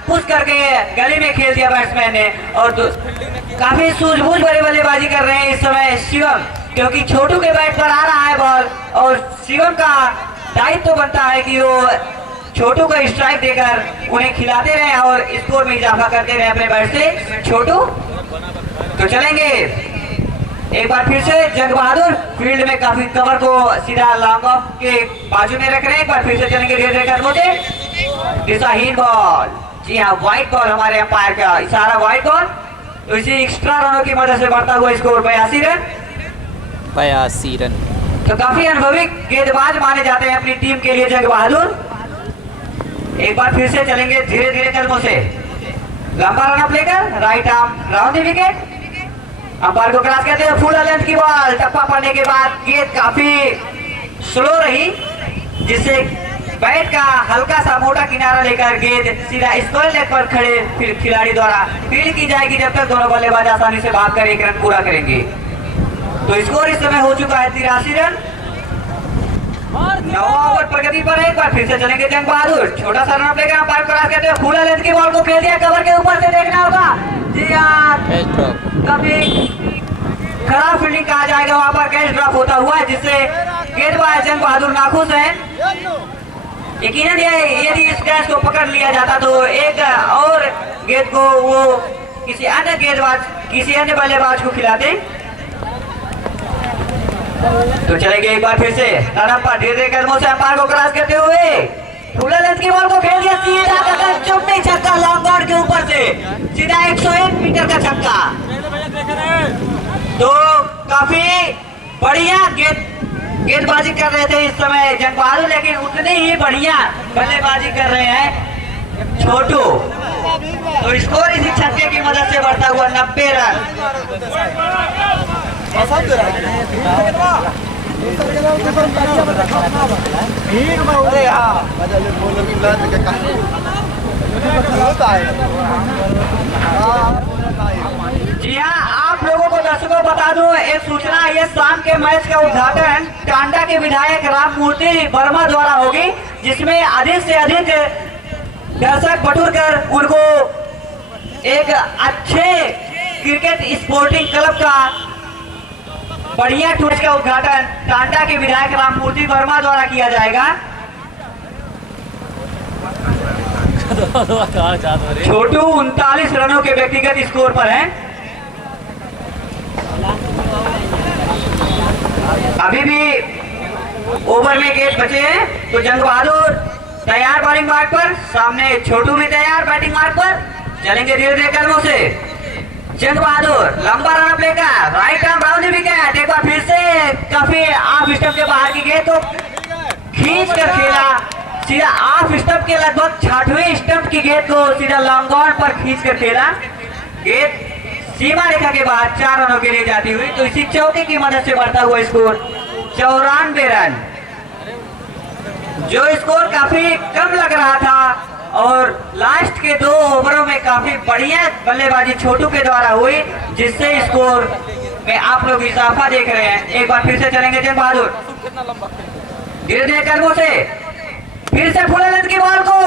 पुश करके गली में खेल दिया बैट्समैन ने। और काफी सूझबूझ भरी बल्लेबाजी कर रहे हैं इस समय शिवम, क्योंकि छोटू के बैट पर आ रहा है बॉल, और शिवम का दायित्व तो बनता है कि वो छोटू को स्ट्राइक देकर उन्हें खिलाते रहे और स्कोर में इजाफा करते रहे अपने बैट से छोटू। तो चलेंगे एक बार फिर से जंग बहादुर फील्ड में काफी कवर को सीधा लॉन्ग ऑफ के बाजू में रख रहे हैं। एक बार फिर से चलेंगे धीरे धीरे कदमों से, दिशाहीन बॉल। जी हाँ, व्हाइट बॉल, हमारे अंपायर का इशारा व्हाइट बॉल। तो इसी एक्स्ट्रा रनों की मदद से बढ़ता हुआ स्कोर 82 रन। 82 रन। तो काफी अनुभवी गेंदबाज माने जाते हैं अपनी टीम के लिए जंग बहादुर। एक बार फिर से चलेंगे धीरे धीरे कदमों से, लंबा रन अप लेकर right arm round the wicket, umpire को क्रॉस करते हुए फुल लेंथ की बॉल, टप्पा पड़ने के बाद गेंद काफी स्लो रही, जिससे बैट का हल्का सा मोटा किनारा लेकर गेंद सीधा स्क्वायर लेग पर खड़े फिर खिलाड़ी द्वारा फील्ड की जाएगी, जब तक दोनों बल्लेबाज आसानी से भागकर 1 रन पूरा करेंगे। तो स्कोर इस समय हो चुका है 83 रन। 9 ओवर प्रगति पर है। एक बार फिर से चलेंगे जंग बहादुर, छोटा सा रन लेकर अंपायर को क्रॉस करते हुए फुल लेंथ की बॉल को खेल दिया कवर के ऊपर से, देखना होगा। जी हाँ, काफी खराब फील्डिंग कहा जाएगा, वहां पर कैच ड्रॉप होता हुआ है, जिससे गेंदबाज जंग बहादुर नाखुश है। यकीनन यदि इस कैच को पकड़ लिया जाता तो एक और गेंद को वो किसी अन्य बल्लेबाज को खिलाते। तो चलेंगे एक बार फिर से रन पर धीरे धीरे कदमों से अंपायर को क्रॉस करते हुए फुल लेंथ की बॉल को खेल दिया सीधा गगनचुंबी छक्का लॉन्ग ऑन के ऊपर से, सीधा 101 मीटर का छक्का। तो काफी बढ़िया गेंदबाजी कर रहे थे इस समय जंग बहादुर, लेकिन उतनी ही बढ़िया बल्लेबाजी कर रहे हैं छोटू। तो स्कोर इसी छक्के की मदद से बढ़ता हुआ 90 रन। जी हाँ, आप लोगों को दर्शकों बता दूं एक सूचना, ये शाम के मैच का उद्घाटन टांडा के विधायक राममूर्ति वर्मा द्वारा होगी, जिसमें अधिक से अधिक दर्शक बटुर कर उनको एक अच्छे क्रिकेट स्पोर्टिंग क्लब का बढ़िया टूर का उद्घाटन टांडा के विधायक राममूर्ति वर्मा द्वारा किया जाएगा। छोटू 39 रनों के व्यक्तिगत स्कोर पर है। अभी भी ओवर में गेंद बचे हैं, तो जंग बहादुर तैयार बॉलिंग मार्क पर, सामने छोटू भी तैयार बैटिंग मार्क पर। चलेंगे धीरे धीरे कदमों से, जंग बहादुर लंबा रन अप लेकर right arm round the wicket. एक बार फिर से काफी ऑफ स्टंप के बाहर की गेंद को खींच कर खेला सीधा ऑफ स्टंप के लगभग 6वें स्टंप की गेंद को सीधा लॉन्ग ऑन पर खींच कर खेला। गेंद सीमा रेखा के बाद 4 रनों के लिए जाती हुई। तो इसी चौके की मदद से बढ़ता हुआ स्कोर 94 रन, जो स्कोर काफी कम लग रहा था और लास्ट के 2 ओवरों में काफी बढ़िया बल्लेबाजी छोटू के द्वारा हुई, जिससे स्कोर में आप लोग इजाफा देख रहे हैं। एक बार फिर से चलेंगे जय बहादुर, धीरे धीरे कदमों से फिर से फुलेलंद की बॉल को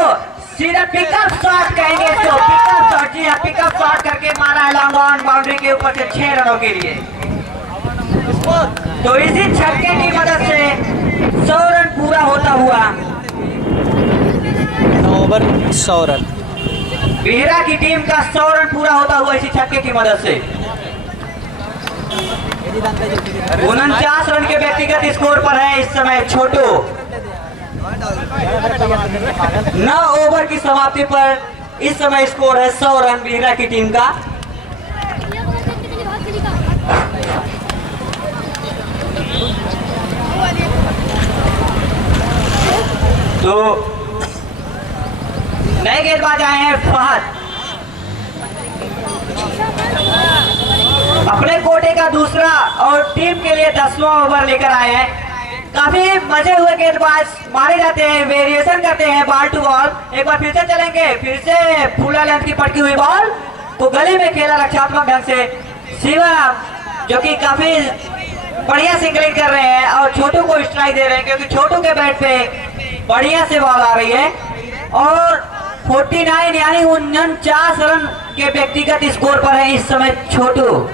सीधा पिकअप शॉट कहेंगे इसको, पिकअप शॉट। जी हाँ, पिकअप शॉट करके मारा है लॉन्ग ऑन बाउंड्री के ऊपर से 6 रनों के लिए। तो इसी छक्के की मदद से 100 रन पूरा होता हुआ 9 ओवर 100 रन। बिहरा की टीम का 100 रन पूरा होता हुआ इसी छक्के की मदद से 49 रन के व्यक्तिगत स्कोर पर है इस समय छोटू। 9 ओवर की समाप्ति पर इस समय स्कोर है 100 रन बिहरा की टीम का। तो नए गेंदबाज आए हैं फहद, अपने कोटे का दूसरा और टीम के लिए 10वां ओवर लेकर आए हैं। काफी मजे हुए गेंदबाज मारे जाते हैं, वेरिएशन करते हैं बॉल टू बॉल। एक बार फिर से चलेंगे, फिर से फुला लेंथ की पटकी हुई बॉल को गली में खेला रक्षात्मक ढंग से शिवराम, जो कि काफी बढ़िया सिंगलिंग कर रहे हैं और छोटू को स्ट्राइक दे रहे हैं, क्योंकि छोटू के बैट पे बढ़िया से बॉल आ रही है। और 49 यानी 49 रन के व्यक्तिगत स्कोर पर है इस समय छोटू।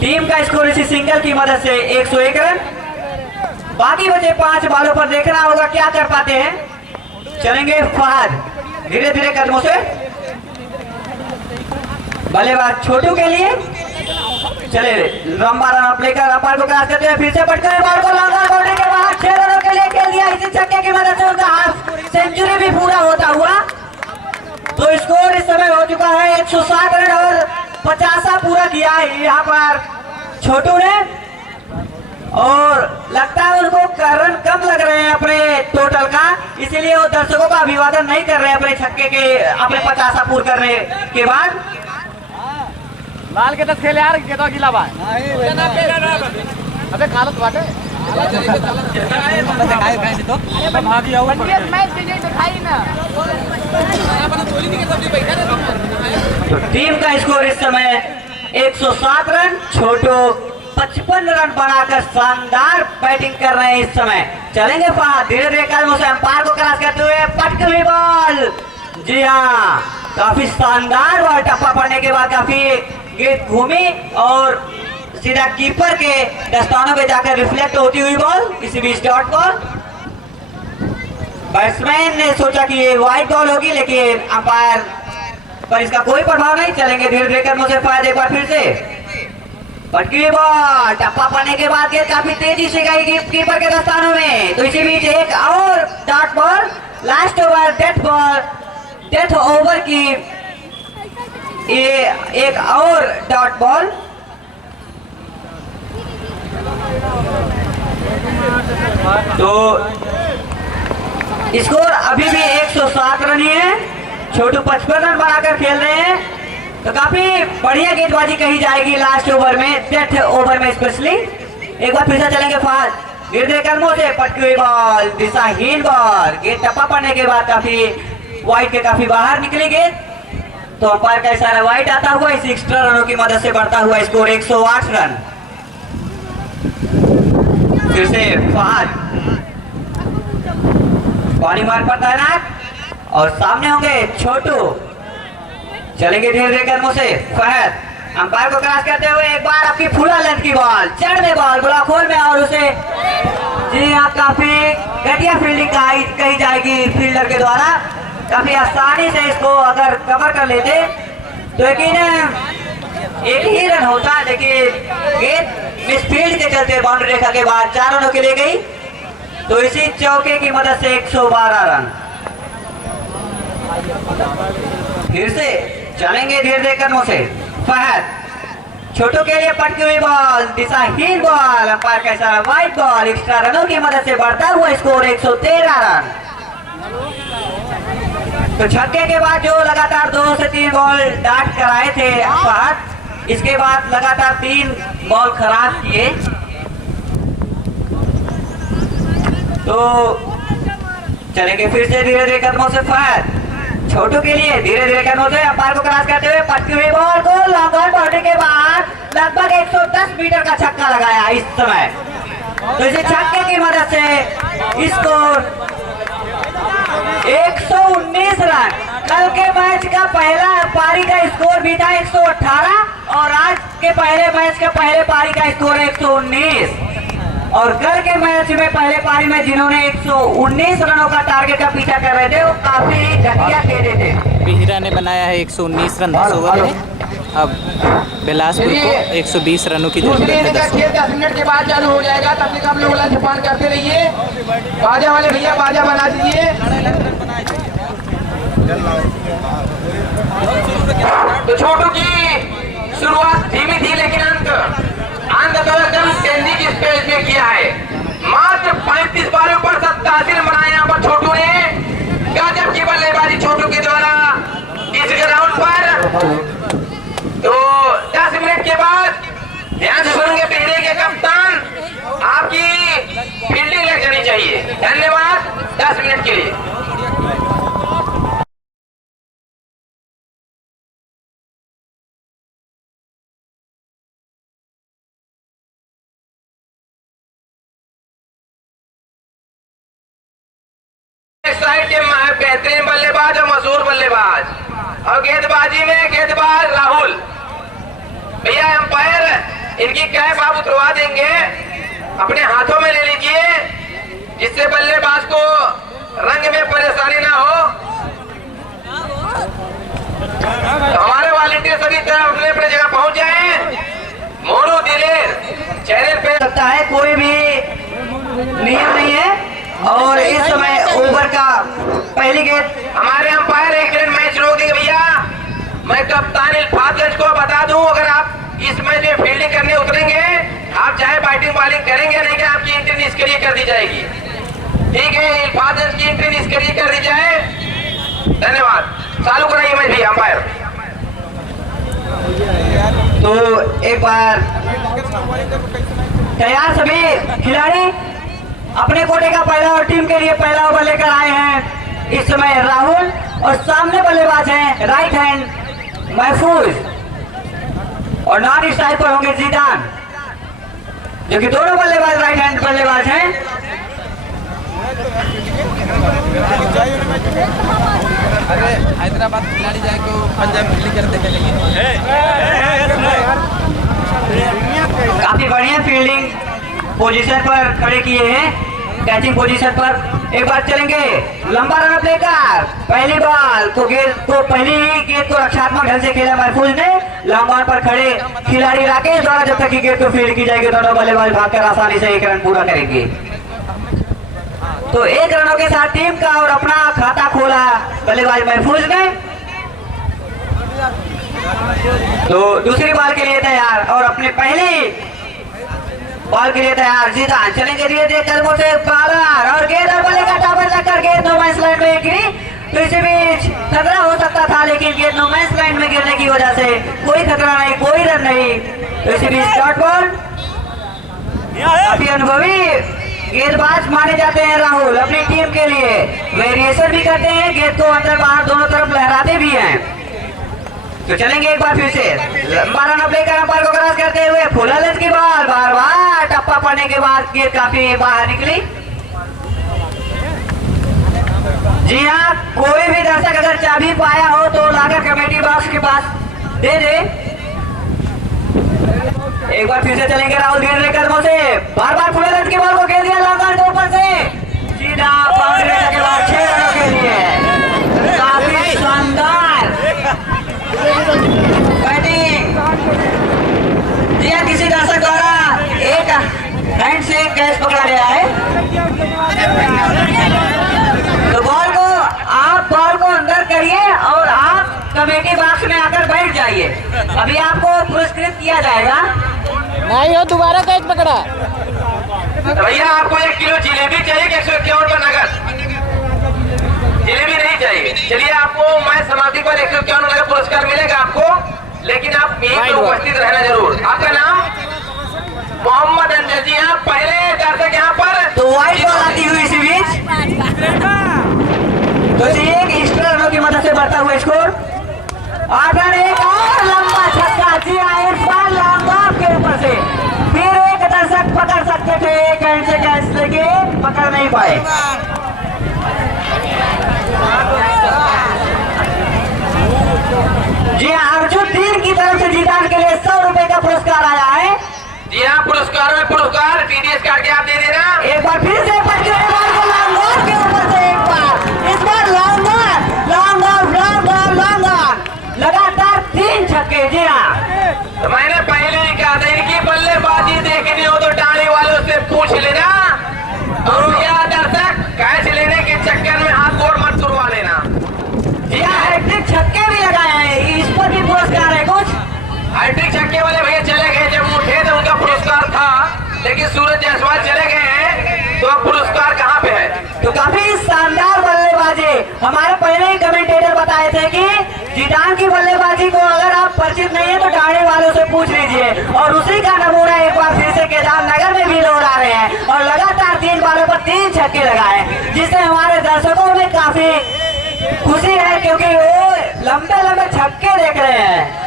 टीम का स्कोर इसी सिंगल की मदद से 101 रन। बाकी बचे 5 बॉलों पर देखना होगा क्या कर पाते हैं। चलेंगे फहद धीरे धीरे कदमों से, बल्लेबाज छोटू के लिए चले लंबा रन अप लेकर अंपायर को क्रॉस करते हैं। फिर से पटके हुए बॉल को लॉन्ग ऑन बाउंड्री के बाहर 6 रनों के लिए खेल दिया। इसी छक्के की मदद से उनका हाफ सेंचुरी भी पूरा होता हुआ। तो स्कोर इस समय हो चुका है 107 रन और 50 पूरा किया है यहाँ पर छोटू ने। और लगता है उनको रन कम लग रहे हैं अपने टोटल का, इसीलिए वो दर्शकों का अभिवादन नहीं कर रहे हैं अपने छक्के के, अपने 50 पूरा करने के बाद। लाल के तो खेले यार के तो गिला बा अबे कालत बाटे भागी आओ तो टीम का स्कोर इस समय 107 रन, छोटू 55 रन बनाकर शानदार बैटिंग कर रहे हैं इस समय। चलेंगे फहद धीरे धीरे कदमों से अंपायर को क्रॉस करते हुए पटकी हुई बॉल। जी हाँ, काफी शानदार बॉल, टप्पा पड़ने के बाद काफी गेंद घूमी और सीधा कीपर के दस्तानों पे जाकर रिफ्लेक्ट होती हुई बॉल, इसी बीच डॉट बॉल। बैट्समैन ने सोचा कि ये वाइड बॉल होगी, लेकिन अंपायर पर इसका कोई प्रभाव नहीं। चलेंगे धीरे धीरे कदमों से फहद एक बार फिर से पटकी हुई बॉल, टप्पा पड़ने के बाद गेंद काफी तेजी से गई कीपर के दस्तानों में। तो इसी बीच एक और dot ball, last over death ball, death over की ये एक और डॉट बॉल। तो स्कोर अभी भी 107 रन ही है, छोटू 55 रन बनाकर खेल रहे हैं। तो काफी बढ़िया गेंदबाजी कही जाएगी लास्ट ओवर में, डेथ ओवर में स्पेशली। एक बार फिर से चलेंगे फास्ट धीरे धीरे कदमों से पटकी हुई बॉल, दिशाहीन बॉल, गेंद टप्पा पड़ने के बाद काफी वाइड के काफी बाहर निकली गेंद। तो अंपायर का इशारा वाइड आता हुआ इस एक्स्ट्रा रनों की मदद से बढ़ता हुआ स्कोर 108 रन। फिर से फहद पानी मार पर तैनात और सामने होंगे छोटू। चलेंगे धीरे धीरे कदमों से फहद अंपायर को क्रॉस करते हुए एक बार आपकी फुला लेंथ की बॉल, चढ़ में बॉल ब्लॉक होल में, और उसे जी हाँ काफी घटिया फील्डिंग कही जाएगी फील्डर के द्वारा। काफी आसानी से इसको अगर कवर कर लेते तो यकीनन एक ही रन होता, लेकिन गेंद मिसफील्ड के चलते बाउंड्री रेखा के बाद 4 रनों के लिए गई। तो इसी चौके की मदद से 112 रन। फिर से चलेंगे धीरे धीरे कदमों से फहद, छोटू के लिए पटकी हुई बॉल, दिशाहीन बॉल, अंपायर का इशारा वाइड बॉल। एक्स्ट्रा रनों की मदद से बढ़ता हुआ स्कोर 113 रन। तो छक्के के बाद जो लगातार 2 से 3 बॉल डाट कराए थे अंपायर, इसके बाद लगातार 3 बॉल खराब किए। तो चलेंगे फिर से धीरे धीरे कदमों से फायर। छोटू के लिए धीरे धीरे कदमों से अंपायर को क्रॉस करते हुए पटकी हुई बॉल को लॉन्ग ऑन बाउंड्री के बाद लगभग 110 मीटर का छक्का लगाया इस समय। तो इसी छक्के की मदद से स्कोर 119 रन। कल के मैच का पहला पारी का स्कोर भी था 118 और आज के पहले मैच का पहले पारी का स्कोर 119। और कल के मैच में पहले पारी में जिन्होंने 119 रनों का टारगेट का पीछा कर रहे थे वो काफी घटिया खेले थे। बिहरा ने बनाया है 119 रन 10 ओवर में। अब बिलासपुर को 120 रनों की जरूरत है। 10 मिनट के बाद चालू हो जाएगा, तब तक आप लोग लंच पान करते रहिए। बाजा वाले भैया बाजा बना दीजिए। तो छोटू की शुरुआत धीमी थी लेकिन अंत तो एकदम तेजी की स्पेस में किया है। मात्र 35 बॉलों पर 87 रन बनाए यहाँ पर छोटू ने। गजब की बल्लेबाजी छोटू के द्वारा इस ग्राउंड पर। तो 10 मिनट के बाद ध्यान से सुनेंगे पहले के कप्तान, आपकी फील्डिंग लग जानी चाहिए। धन्यवाद 10 मिनट के लिए। साइड के बेहतरीन बल्लेबाज और मशहूर बल्लेबाज और गेंदबाजी में गेंदबाज राहुल भैया। अंपायर इनकी कैप आप उतरवा देंगे, अपने हाथों में ले लीजिए जिससे बल्लेबाज को रंग में परेशानी ना हो। तो हमारे वॉलंटियर सभी तरह अपने अपने जगह पहुंच जाए। मोनू दिलेर चेहरे पे सकता है, कोई भी नियम नहीं है। और इस समय ओवर का पहली गेंद हमारे अंपायर एक मिनट मैच रोक देंगे भैया। मैं कप्तान इल्फातगंज को बता दूं, अगर आप इस मैच में फील्डिंग करने उतरेंगे, आप चाहे बैटिंग बॉलिंग करेंगे नहीं कि आपकी एंट्री निष्क्रिय कर दी जाएगी। ठीक है, इल्फातगंज की एंट्री निष्क्रिय कर दी जाए। धन्यवाद। चालू कराइए मैच भैया अंपायर। तो एक बार तैयार सभी खिलाड़ी अपने कोटे का पहला और टीम के लिए पहला ओवर लेकर आए हैं। इस समय राहुल और सामने बल्लेबाज हैं राइट हैंड महफूज और नॉन स्ट्राइक पर होंगे जीदान, जो कि दोनों बल्लेबाज राइट हैंड बल्लेबाज हैं। अरे हैदराबाद खिलाड़ी जाके पंजाब फील्डिंग करते काफी बढ़िया फील्डिंग पोजीशन पर खड़े किए हैं, कैचिंग पोजीशन पर। एक बार चलेंगे लंबा रन लेकर पहली बॉल को गेंद को पहली ही गेंद को रक्षात्मक ढंग से खेला महफूज ने। लॉन्ग ऑन पर खड़े खिलाड़ी राकेश द्वारा जब तक की गेंद को फील्ड की जाएगी दोनों बल्लेबाज भागकर आसानी से 1 रन पूरा करेंगे। तो 1 रनों के साथ टीम का और अपना खाता खोला बल्लेबाज महफूज ने। तो दूसरी बॉल के लिए तैयार और अपने पहली बॉल के लिए तैयार जीदान। चलेंगे धीरे धीरे कदमों से बॉलर और गेंद और बल्ले का टावर लगकर गेंद नो मैंस लाइन में गिरी। तो इसी बीच खतरा हो सकता था लेकिन गेंद नो मैंस लाइन में गिरने की वजह से कोई खतरा नहीं, कोई रन नहीं। तो इसी बीच डॉट बॉल। काफी अनुभवी गेंदबाज माने जाते हैं राहुल अपनी टीम के लिए। वेरिएशन भी करते हैं, गेंद को अंदर बाहर दोनों तरफ लहराते भी हैं। तो चलेंगे एक बार फिर से लंबा रन अप लेकर अंपायर को क्रॉस करते हुए फुल लेंथ की बॉल, बार बार टप्पा पड़ने के बाद गेंद काफी बाहर निकली। जी हाँ, कोई भी दर्शक अगर चाबी पाया हो तो लाकर कमेटी बॉक्स के पास दे दे। एक बार फिर से चलेंगे राहुल धीरे कदमों से बार बार फुल लेंथ की बॉल को खेल दिया लॉन्ग ऑन के ऊपर से सीधा बाउंड्री के बाद 6 रनों के लिए। काफी शानदार बैटिंग। जी हाँ, किसी दर्शक द्वारा एक हैंड से कैच पकड़ा गया है। तो बॉल को अंदर करिए और आप कमेटी बॉक्स में आकर बैठ जाइए। अभी आपको पुरस्कृत किया जाएगा। नहीं हो दोबारा कैच पकड़ा। भैया आपको 1 किलो जिलेबी चाहिए कि 151 का नगद? जिलेबी नहीं चाहिए। चलिए आपको मैं समाप्ति पर 151 नगद पुरस्कार मिलेगा आपको, लेकिन आप यहीं पर उपस्थित रहना जरूर। आपका नाम? मोहम्मद अंजल जी। आप पहले दर्शक यहाँ पर तो वाइट बॉल आती हुई इसी बीच तो जी एक एक्स्ट्रा रनों की मदद से बढ़ता हुआ स्कोर। आगे एक और लंबा छक्का जी हाँ, इस बार लंबा के ऊपर से फिर एक दर्शक पकड़ सकते थे एक हैंड से कैच, लेकिन पकड़ नहीं पाए। जी हाँ, अर्जुन टीम की तरफ से जीतान के लिए 100 रुपए का पुरस्कार आया है। जी हाँ, पुरस्कार में पुरस्कार टीडीएस कार्ड के आप दे देना। एक बार फिर से पटके लॉन्ग ऑफ के ऊपर से एक बार, इस बार लॉन्ग ऑफ लगातार 3 छक्के। जी हाँ, तो मैंने पहले ही कहा था इनकी बल्लेबाजी देखनी हो तो टाली वालों से पूछ लेना। और भैया दर्शक कैच लेने के चक्कर में हाथ गोड़ मत तुड़वा लेना। जी हाँ, हैट्रिक छक्के भी लगाए हैं, इस पर भी पुरस्कार है कुछ। हैट्रिक छक्के वाले भैया चले गए, जब उठे तो उनका पुरस्कार था, लेकिन सूरज जायसवाल चले गए हैं तो अब पुरस्कार कहाँ पे है? तो काफी शानदार बल्लेबाजी हमारे पहले ही कमेंटेटर बताए थे कि जीदान की बल्लेबाजी को अगर आप परिचित नहीं है तो ठाणे वालों से पूछ लीजिए। और उसी का नमूना एक बार फिर से केदारनगर में भी लौट आ रहे हैं और लगातार 3 बालों पर 3 छक्के लगाए, जिससे हमारे दर्शकों में काफी खुशी है, क्योंकि वो लंबे लंबे छक्के देख रहे हैं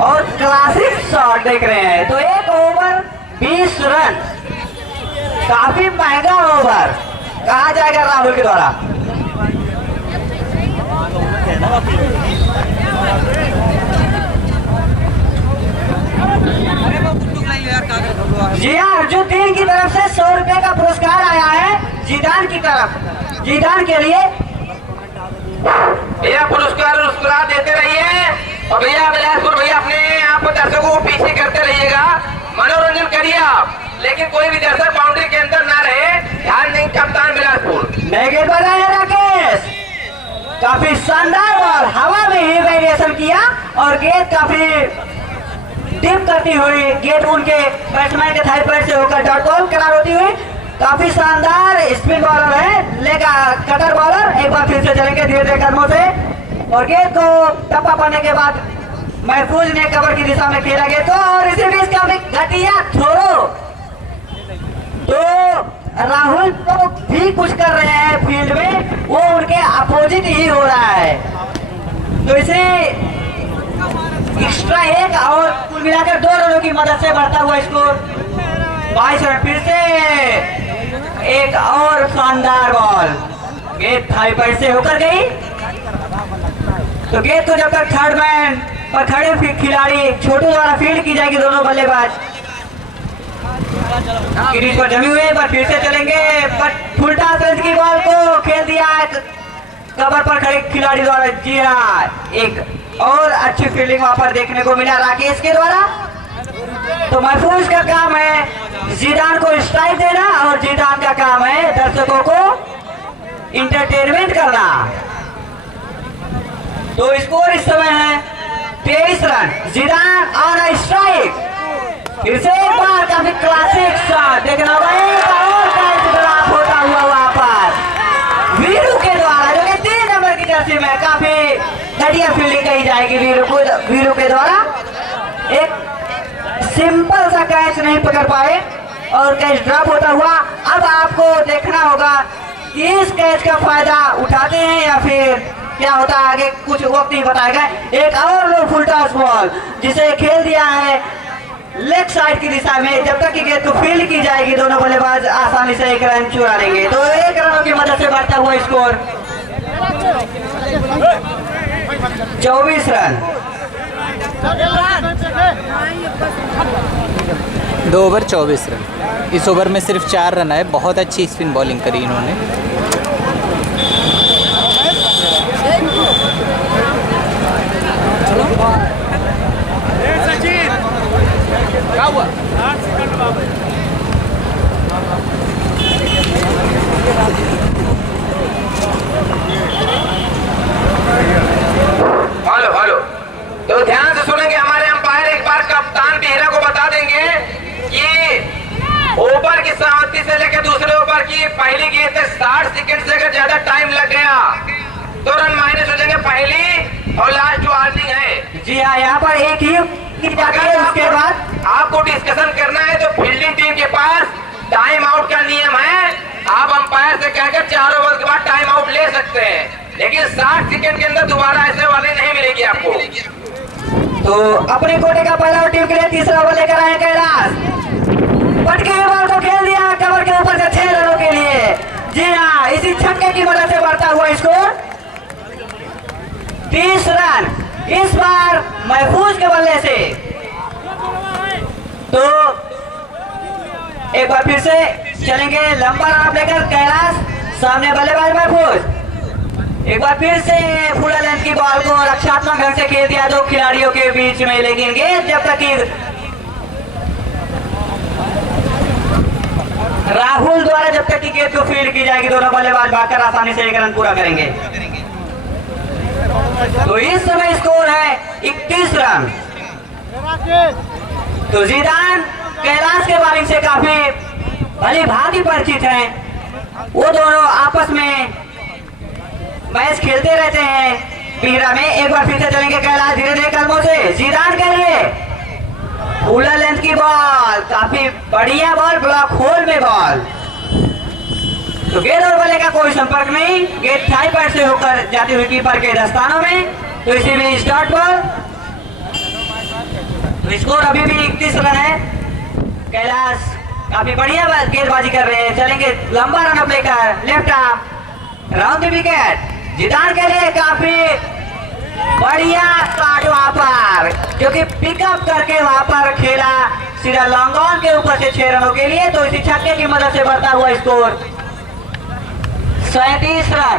और क्लासिक शॉट देख रहे हैं। तो 1 ओवर 20 रन, काफी महंगा ओवर कहा जाएगा राहुल के द्वारा। जी हाँ, अर्जुन टीम की तरफ से 100 रुपए का पुरस्कार आया है जीदान की तरफ, जीदान के लिए। भैया पुरस्कार देते रहिए और भैया बिलासपुर भैया अपने आप दर्शकों को पीछे करते रहिएगा, मनोरंजन करिए आप, लेकिन कोई भी दर्शक बाउंड्री के अंदर ना रहे। ध्यान दें कप्तान बिलासपुर। नए गेंद बनाए राकेश, काफी शानदार बॉल, हवा में ही वेरिएशन किया और गेंद काफी टिप करती हुई गेंद उनके बैट्समैन के थाई पैड से होकर डॉट बॉल करार होती हुई। काफी शानदार स्पिन बॉलर है, लेगा कटर बॉलर। एक बार फिर से चलेंगे धीरे धीरे कदमों से और गेंद को टप्पा पड़ने के बाद महफूज ने कवर की दिशा में खेला गेंद को और इसी बीच काफी घटिया थ्रो। तो राहुल तो भी कुछ कर रहे हैं फील्ड में, वो उनके अपोजिट ही हो रहा है। तो इसे एक्स्ट्रा 1 और कुल मिलाकर 2 रनों की मदद से बढ़ता हुआ स्कोर 22 रन। फिर से एक और शानदार बॉल, गेंद थाई पैड से होकर गई। तो गेंद को जब तक थर्ड मैन पर खड़े खिलाड़ी छोटू द्वारा फील्ड की जाएगी, दोनों बल्लेबाज क्रीज पर जमी हुए। पर फिर से चलेंगे, पर फुल टॉस रेंज की बॉल को खेल दिया कवर पर खड़े खिलाड़ी द्वारा। जी हाँ, एक और अच्छी फील्डिंग वहां पर देखने को मिला राकेश के द्वारा। तो महफूज का काम है जीदान को स्ट्राइक देना और जीदान का काम है दर्शकों को इंटरटेनमेंट करना। तो स्कोर इस समय है 23 रन, जीदान ऑन स्ट्राइक। फिर से एक बार काफी क्लासिक शॉट देखना होगा, एक और कैच ड्रॉप होता हुआ वहां पर वीरू के द्वारा, जो कि 3 नंबर की जर्सी में काफी घटिया फील्डिंग कही जाएगी वीरू के द्वारा। एक सिंपल सा कैच नहीं पकड़ पाए और कैच ड्रॉप होता हुआ। अब आपको देखना होगा कि इस कैच का फायदा उठाते हैं या फिर क्या होता है आगे, कुछ वक्त नहीं बताएगा। एक और लो फुल टॉस बॉल जिसे खेल दिया है लेग साइड की दिशा में, जब तक कि गेंद को फील्ड की जाएगी दोनों बल्लेबाज आसानी से 1 रन चुरा लेंगे। तो 1 रनों की मदद से बढ़ता हुआ स्कोर 24 रन। 2 over 24 run. इस ओवर में सिर्फ 4 रन आए। बहुत अच्छी स्पिन बॉलिंग करी इन्होंने। क्या हुआ? अगर टाइम लग गया तो रन माइनस हो जाएंगे। पहली और लास्ट वार्निंग है। जी हाँ, यहाँ पर एक ही की जाती है, उसके बाद आपको डिस्कशन करना है तो फील्डिंग टीम के पास टाइम आउट का नियम है। आप अंपायर से कहकर 4 ओवर के बाद टाइम आउट ले सकते हैं, लेकिन 60 सेकंड के अंदर दोबारा ऐसे वार्निंग नहीं मिलेगी आपको। तो अपने कोटे का पहला टीम के लिए तीसरा ओवर लेकर आए कैलाश। पटके हुए बॉल को खेल दिया कवर के ऊपर से 6 रनों के लिए। जी हाँ, इसी छक्के की मदद से बढ़ता हुआ स्कोर 30 रन इस बार महफूज के बल्ले से। तो एक बार फिर से चलेंगे लंबा रन लेकर कैलाश, सामने बल्लेबाज महफूज। एक बार फिर से फुल लेंथ की बॉल को रक्षात्मक ढंग से खेल दिया 2 खिलाड़ियों के बीच में, लेकिन गेंद जब तक कि राहुल द्वारा जब तक कि गेंद को फील्ड की जाएगी, दोनों बल्लेबाज भागकर आसानी से 1 रन पूरा करेंगे। तो इस समय स्कोर है 31 रन। तो जीदान कैलाश के बॉलिंग से काफी भली भांति परिचित हैं। वो दोनों आपस में मैच खेलते रहते हैं पीरा में। एक बार फिर से चलेंगे कैलाश धीरे धीरे कदमों से। जीदान के लिए फुल लेंथ की बॉल, काफी बढ़िया बॉल, ब्लॉक होल में बॉल। तो गेंद और बल्ले का कोई संपर्क नहीं, गेंद थाई पैड से होकर जाती हुई कीपर के दस्तानों में। तो इसी में स्टार्ट बॉल। तो स्कोर अभी भी 31 रन है। कैलाश काफी बढ़िया गेंदबाजी कर रहे हैं। चलेंगे लंबा रन अप लेकर left arm round the wicket. जीदान के लिए काफी बढ़िया स्टार्ट वहां पर, क्योंकि पिकअप करके वहां पर खेला सीधा लॉन्ग ऑन के ऊपर से 6 रनों के लिए। तो इसी छक्के की मदद से बढ़ता हुआ स्कोर 37 रन।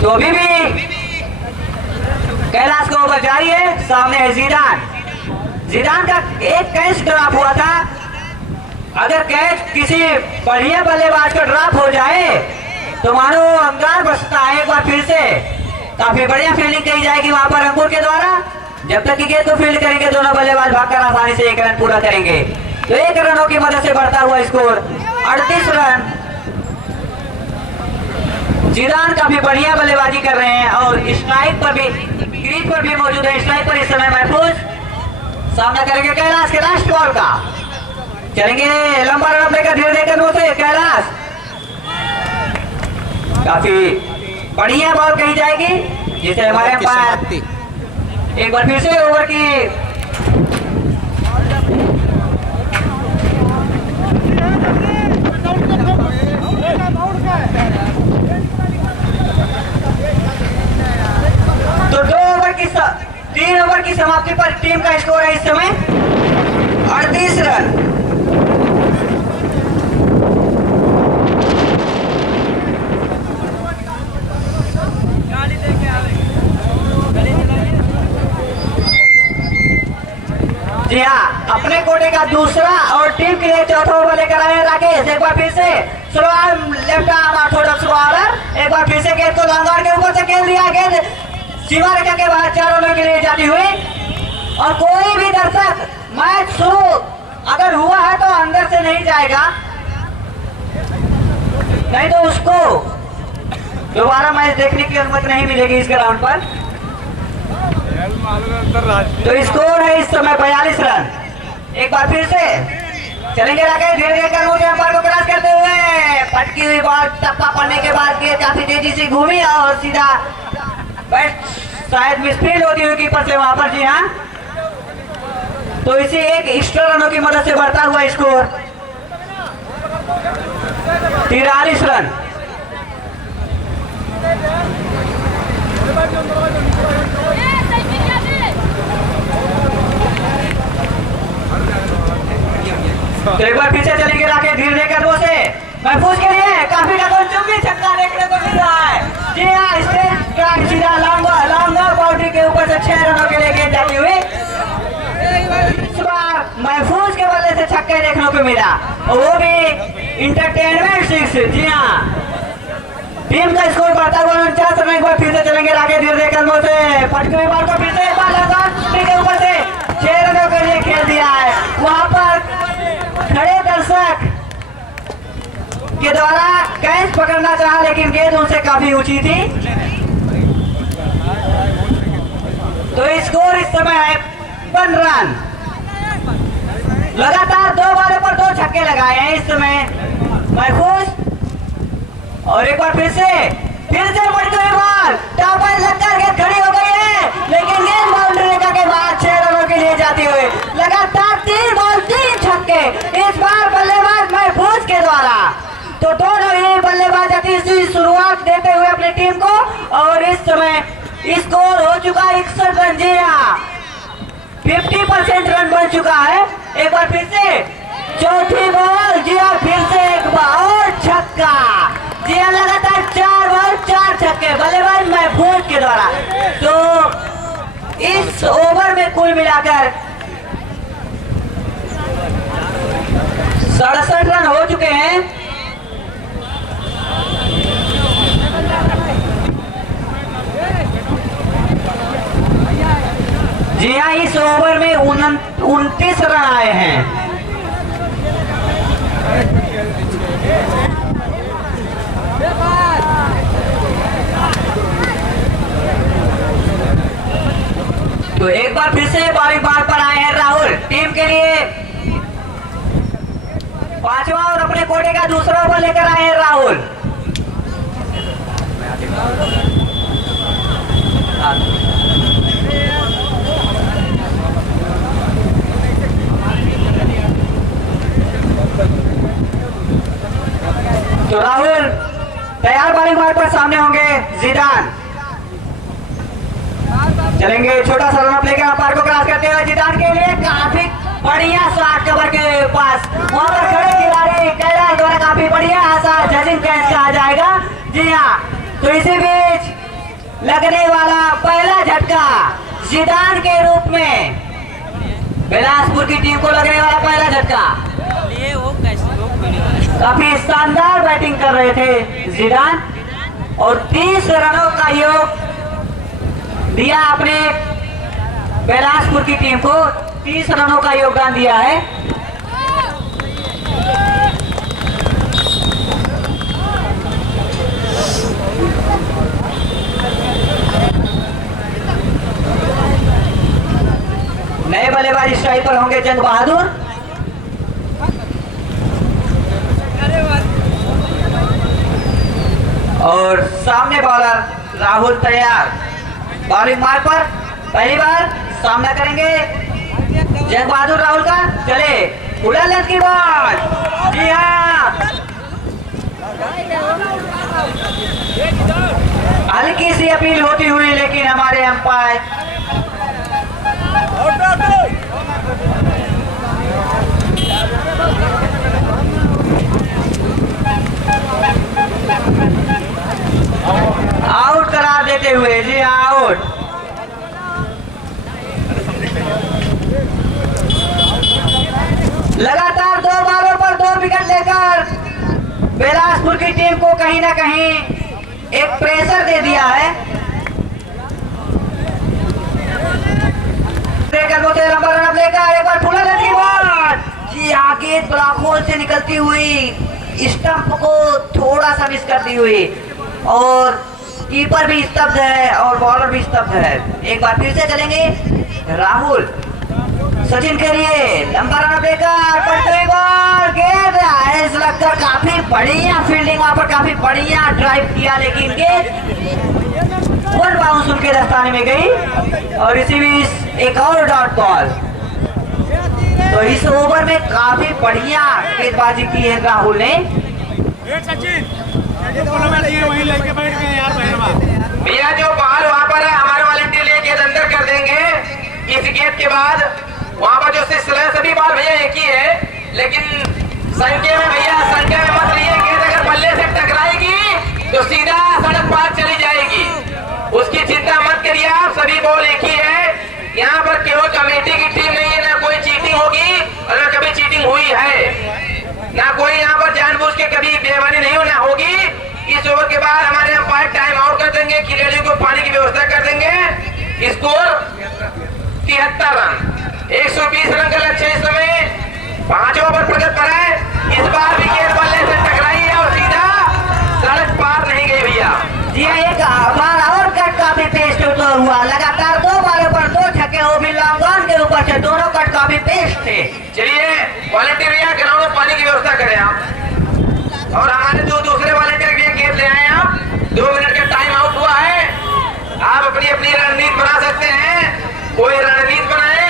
तो अभी भी कैलाश का ओवर जारी है। सामने है जीदान। जीदान का एक कैच ड्रॉप हुआ था। अगर कैच किसी बढ़िया बल्लेबाज का ड्रॉप हो जाए तो मानो अंगार बसता है। एक बार फिर से काफी बढ़िया फील्डिंग की जाएगी वहां पर अंकुर के द्वारा। जब तक कि गेंद को फील्ड करेंगे, दोनों बल्लेबाज भागकर आसानी से 1 रन पूरा करेंगे। तो 1 रनों की मदद से बढ़ता हुआ स्कोर 38 रन। जीदान काफी बढ़िया बल्लेबाजी कर रहे हैं और स्ट्राइक पर भी, क्रीज पर भी मौजूद है। स्ट्राइक पर इस समय महफूज सामना करेंगे कैलाश के लास्ट बॉल का। चलेंगे लंबा रन लेकर धीरे धीरे कदमों से कैलाश। काफी बढ़िया बॉल कही जाएगी, जिसे हमारे अंपायर एक बार फिर से ओवर की तो 3 ओवर की समाप्ति पर टीम का स्कोर है इस समय 38 रन। जी हाँ, अपने कोटे का दूसरा और टीम के लिए चौथा ओवर लेकर आए राकेश। एक बार फिर से slow arm left arm Orthodox bowler. एक बार फिर से गेंद को लॉन्ग के ऊपर से खेल दिया। गेंद सीमा रेखा के बाहर 4 रनों के लिए जाती हुई। और कोई भी दर्शक मैच शुरू अगर हुआ है तो अंदर से नहीं जाएगा, नहीं तो उसको दोबारा मैच देखने की अनुमति नहीं मिलेगी इस ग्राउंड पर। तो स्कोर है इस समय 42 रन। एक बार फिर से चलेंगे राकेश धीरे धीरे कर अंपायर को क्रॉस करते हुए। पटकी हुई बॉल टप्पा पड़ने के बाद गेंद काफी तेजी से घूमी और सीधा बैट शायद मिसफील्ड होती हुई कीपर से वहां पर। जी हाँ, तो इसी एक एक्स्ट्रा रनों की मदद से बढ़ता हुआ स्कोर 43 रन। तो एक बार पीछे चलेंगे राकेश धीरे धीरे कदमों से। महफूज के लिए काफी कदम चुम्बी छक्का देखने को मिल रहा है। जी हाँ, स्ट्रेट ट्रैक सीधा लॉन्ग बाउंड्री के ऊपर से 6 रनों के लिए गेंद जाती हुई। इस बार महफूज के बल्ले से छक्के देखने को मिला, और वो भी इंटरटेनमेंट 6। जी हाँ, टीम का स्कोर बढ़ता हुआ 49 रन। एक बार फिर से चलेंगे राकेश धीरे धीरे कदमों से। फटके हुए बॉल को फिर से के ऊपर से 6 रनों के लिए खेल दिया है। वहां पर खड़े दर्शक के द्वारा कैच पकड़ना चाहा, लेकिन गेंद उनसे काफी ऊंची थी। तो स्कोर इस समय है 1 रन। लगातार 2 बॉलों पर 2 छक्के लगाए हैं इस समय महफूज। और एक बार फिर से बढ़ती हुई बॉल टॉप पर लगकर गेंद खड़ी हो गई है, लेकिन गेंद बाउंड्री रेखा के बाद 6 रनों के लिए जाती हुई। लगातार 3 बॉल 3 छक्के, इस बार बल्लेबाज महफूज के द्वारा। तो दोनों ही बल्लेबाज अच्छी शुरुआत देते हुए अपनी टीम को, और इस समय स्कोर हो चुका 61 रन। जी हाँ, 50% रन बन चुका है। एक बार फिर से चौथी बॉल, जी हाँ, फिर से एक बार और छक्का। जी हाँ, लगातार 4 बॉल 4 छक्के बल्लेबाज महफूज के द्वारा। तो इस ओवर में कुल मिलाकर 67 रन हो चुके हैं। जी हाँ, इस ओवर में 29 रन आए हैं। तो एक बार फिर से बॉलिंग बार पर आए हैं राहुल टीम के लिए। 5वां और अपने कोटे का दूसरा ओवर लेकर आए हैं राहुल। तो राहुल तैयार बॉलिंग बार पर सामने होंगे जिदान। चलेंगे छोटा सा रन लेकर अंपायर को क्रॉस करते हुए जिदान के लिए काफी बढ़िया शॉट कवर के पास, वहां पर खड़े खिलाड़ी कैलाश द्वारा काफी बढ़िया ऐसा जजिंग कैच कहा जाएगा। जी हाँ, तो इसी बीच लगने वाला पहला झटका जिदान के रूप में, बिलासपुर की टीम को लगने वाला पहला झटका। काफी शानदार बैटिंग कर रहे थे जिदान, और 30 रनों का योग दिया अपने बिलासपुर की टीम को। 30 रनों का योगदान दिया है। नए बल्लेबाज स्ट्राइक पर होंगे जंग बहादुर। और सामने बॉलर राहुल तैयार बॉलिंग मार्क पर पहली बार सामना करेंगे जंग बहादुर राहुल का। चले उड़ा लेंथ की बॉल। जी हाँ, हल्की सी अपील होती हुई, लेकिन हमारे अंपायर आउट करार देते हुए। जी आउट। लगातार 2 बॉलों पर 2 विकेट लेकर बिलासपुर की टीम को कहीं ना कहीं एक प्रेशर दे दिया है। लंबा रन लेकर एक बार फुला लेती बॉल। जी आगे ब्लॉक होल से निकलती हुई स्टंप को थोड़ा सा मिस करती हुई, और कीपर भी स्तब्ध है और बॉलर भी स्तब्ध है। एक बार फिर से चलेंगे राहुल सचिन के लिए। लंबा रन लेकर पड़ती हुई बॉल, गेंद ऐसा लगता काफी बढ़िया फील्डिंग, वहां पर काफी बढ़िया ड्राइव किया, लेकिन गेंद 1 बाउंस उनके दस्ताने में गई, और इसी बीच एक और डॉट बॉल। तो इस ओवर में काफी बढ़िया गेंदबाजी की है राहुल ने। भैया जो बॉल वहाँ पर है, हमारे वॉलंटियर लिए गेंद अंदर कर देंगे। इस गेंद के बाद वहाँ पर जो सिलसिला है, सभी बॉल भैया एक ही है, लेकिन संख्या में भैया संख्या में मत लिए। गेंद अगर बल्ले से टकराएगी तो सीधा सड़क पार चली जाएगी, उसकी चिंता मत करिए आप। सभी बॉल एक ही है। यहाँ पर केवल कमेटी की टीम नहीं है, ना कोई चीटिंग होगी और ना कभी चीटिंग हुई है, ना कोई यहाँ पर जानबूझ के कभी बेईमानी नहीं होना होगी। इस ओवर के बाद हमारे अंपायर टाइम आउट कर देंगे, खिलाड़ियों को पानी की व्यवस्था कर देंगे। स्कोर 73 रन, 120 रन का लक्ष्य इस समय 5 ओवर प्रगति पर है। इस बार भी गेंद बल्ले से टकराई है और बेस्ट थे। चलिए वॉलंटियर भैया ग्राउंड में पानी की व्यवस्था करें आप, और हमारे जो दूसरे वॉलंटियर भैया गेम ले आए आप। 2 मिनट का टाइम आउट हुआ है, आप अपनी अपनी रणनीति बना सकते हैं। कोई रणनीति बनाए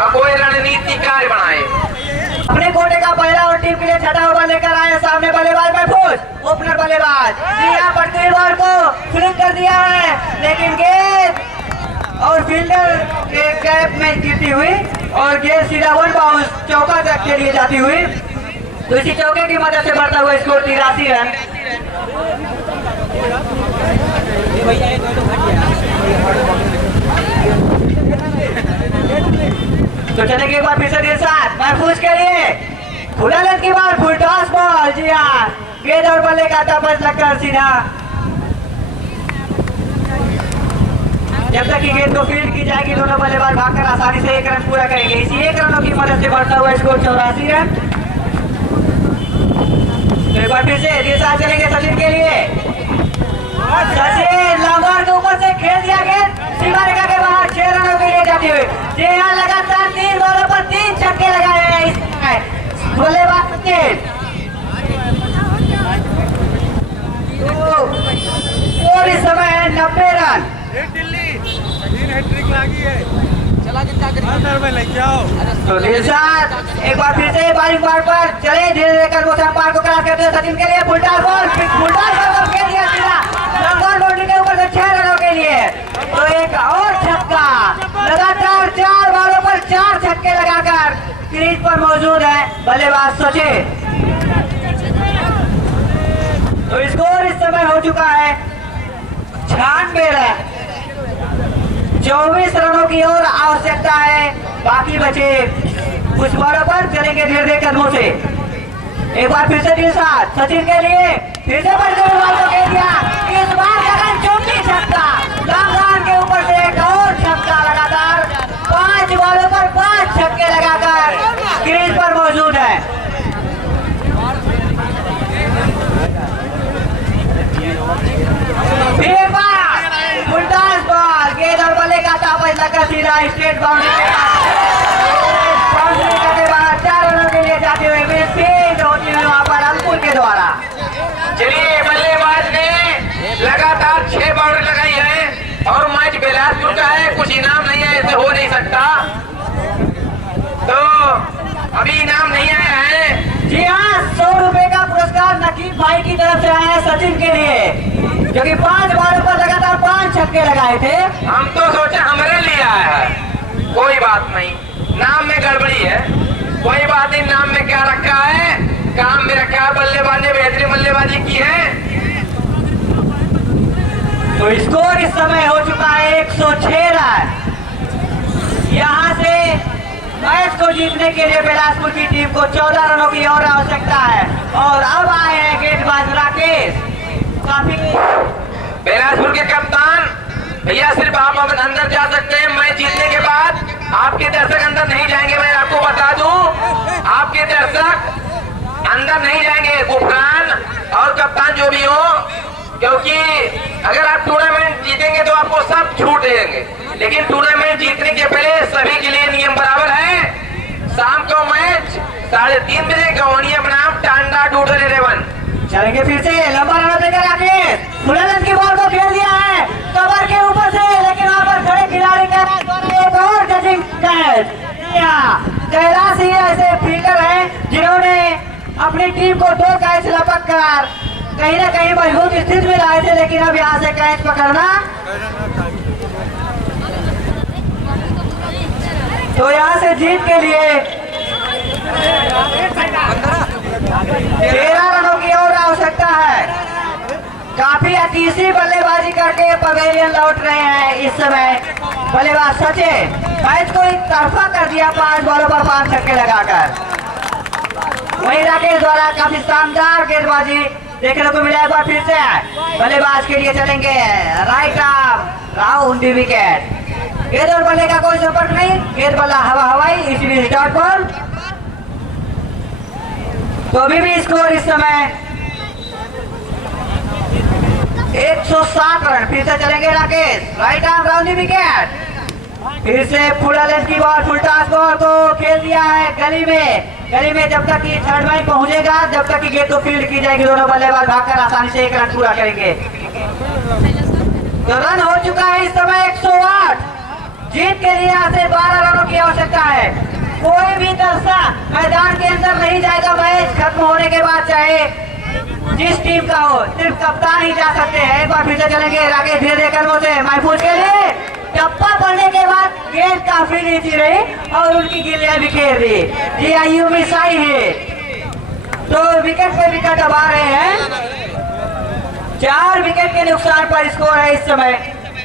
और कोई रणनीतिकार बनाए। अपने कोटे का पहला और टीम के लिए छठा ओवर लेकर आए सामने बल्लेबाज महफूज, ओपनर बल्लेबाज पटरी बॉल को फ्लिक कर दिया है, लेकिन गेंद और फील्डर के गैप में गिरती हुई और गेंद सीधा 1 बाउंस चौका तक के लिए जाती हुई। तो इसी चौके की मदद से बढ़ता हुआ स्कोर 83 रन। तो चलेंगे एक बार फिर से दिलशाद महफूज के लिए खुला लेंथ की बार फुल टॉस बॉल। जी हाँ, गेंद और बल्ले का तपस लगकर सीधा, जब तक कि गेंद को फील्ड की जाएगी दोनों बल्लेबाज भागकर आसानी से 1 रन पूरा करेंगे। इसी 1 रनों की मदद से बढ़ता हुआ स्कोर 84 रन। तो एक बार फिर से दिलशाद चलेंगे सचिन के लिए। सचिन लंबर के ऊपर से खेल दिया गेंद सीमा रेखा के बाहर 6 रनों के लिए जाती हुई। जी हाँ, लगातार 3 बॉलों पर 3 छक्के लगाए हैं इस बल्लेबाज सचिन। और इस समय है 90 रन। तो दिलशाद एक बार फिर से बॉलिंग मार्ग पर चले, धीरे धीरे कर वो अंपायर को क्रॉस करते हैं सचिन के लिए। फुलटॉस बॉल खेल दिया सीधा लंबर बाउंड्री के ऊपर से 6 रनों के लिए। तो एक और छक्का, लगातार 4 बॉलों पर 4 छक्के लगाकर क्रीज पर मौजूद है बल्लेबाज सचिन। तो स्कोर इस समय हो चुका है 96 रन। 24 रनों की और आवश्यकता है, बाकी बचे कुछ बॉलों पर चलेंगे धीरे धीरे कदमों से। एक बार फिर से दिलशाद सचिन के लिए फिर से बॉल को खेल दिया, इस बार लगन चौकी छक्का, लॉन्ग के ऊपर से एक और छक्का, लगातार 5 बॉलों पर 5 छक्के लगाकर क्रीज पर मौजूद है। फिर बार फुलटॉस बॉल, गेंद और बल्ले का तापस लगकर सीधा स्ट्रेट बाउंड्री के बाद 4 रनों के लिए जाते हुए मिसफील्ड होती हुई वहां पर अंकुर के द्वारा। चलिए बल्लेबाज ने लगातार 6 बाउंड्री लगाई है और मैच बिलासपुर का है, कुछ इनाम नहीं है, ऐसे हो नहीं सकता। तो अभी इनाम नहीं आया है। जी हाँ, 100 रुपए का पुरस्कार नकीब भाई की तरफ से आया है सचिन के लिए, जो कि 5 बॉलों पर लगातार 5 छक्के लगाए थे। हम तो सोचे हमारे लिए आया है, कोई बात नहीं, नाम में गड़बड़ी है, कोई बात नहीं। नाम में क्या रखा है, काम में रखा है, बल्लेबाज ने बेहतरीन बल्लेबाजी की है। तो स्कोर इस समय हो चुका है 106 रन। यहाँ से मैच को जीतने के लिए बिलासपुर की टीम को 14 रनों की और आवश्यकता है। और अब आए हैं गेंदबाज राकेश। काफी बिलासपुर के कप्तान भैया, सिर्फ आप अंदर जा सकते हैं मैच जीतने के बाद, आपके दर्शक अंदर नहीं जाएंगे। मैं आपको बता दूं, आपके दर्शक अंदर नहीं जाएंगे, गुफरान और कप्तान जो भी हो, क्योंकि अगर आप टूर्नामेंट जीतेंगे तो आपको सब छूट देंगे, लेकिन टूर्नामेंट जीतने के पहले सभी के लिए नियम बराबर है। शाम को मैच 3:30 बजे गवानिया बनाम टांडा डूडल 11। चलेंगे फिर से लंबा रन देकर राकेश, खुले रन की बॉल को खेल दिया है कवर के ऊपर से, लेकिन वहां पर खड़े खिलाड़ी का एक और जजिंग कैच। कैलाश ही ऐसे फील्डर हैं जिन्होंने अपनी टीम को 2 कैच लपक कर कहीं ना कहीं मजबूत स्थिति में लाए थे, लेकिन अब यहाँ से कैच पकड़ना, तो यहाँ से जीत के लिए 13 रनों की और आवश्यकता है। काफी अतीसी बल्लेबाजी करके पवेलियन लौट रहे हैं इस समय बल्लेबाज सचिन। मैच को एक तरफा कर दिया 5 बॉलों पर 5 छक्के लगाकर। वहीं राकेश द्वारा काफी शानदार गेंदबाजी देखने को मिला। एक बार फिर से बल्लेबाज के लिए चलेंगे राइट आर्म राउंड दी विकेट। गेंद और बल्ले का कोई संपर्क नहीं, गेंद बल्ला हवा हवाई, इसलिए स्टार्ट बॉल। तो अभी भी स्कोर इस समय 107 रन। फिर से चलेंगे राकेश, राइट आर्म राउंड दी विकेट। फिर से फुल लेंथ की बॉल फुल टॉस बॉल को खेल दिया है गली में जब तक कि थर्ड मैन पहुंचेगा, जब तक कि गेंद को फील्ड की जाएगी, दोनों बल्लेबाज भागकर आसानी से एक रन पूरा करेंगे। तो रन हो चुका है इस समय 108। जीत के लिए यहाँ से 12 रनों की आवश्यकता है। कोई भी दर्शक मैदान के अंदर नहीं जाएगा मैच खत्म होने के बाद, चाहे जिस टीम का हो, सिर्फ कप्तान ही जा सकते हैं। एक बार फिर से चलेंगे राकेश धीरे कदमों से महफूज के लिए। टप्पा पड़ने के बाद गेंद काफी नीची रही और उनकी गिल्लियां बिखेर दी। जी आयु मिस आई है, तो विकेट पे विकेट अब आ रहे हैं। 4 विकेट के नुकसान पर स्कोर है इस समय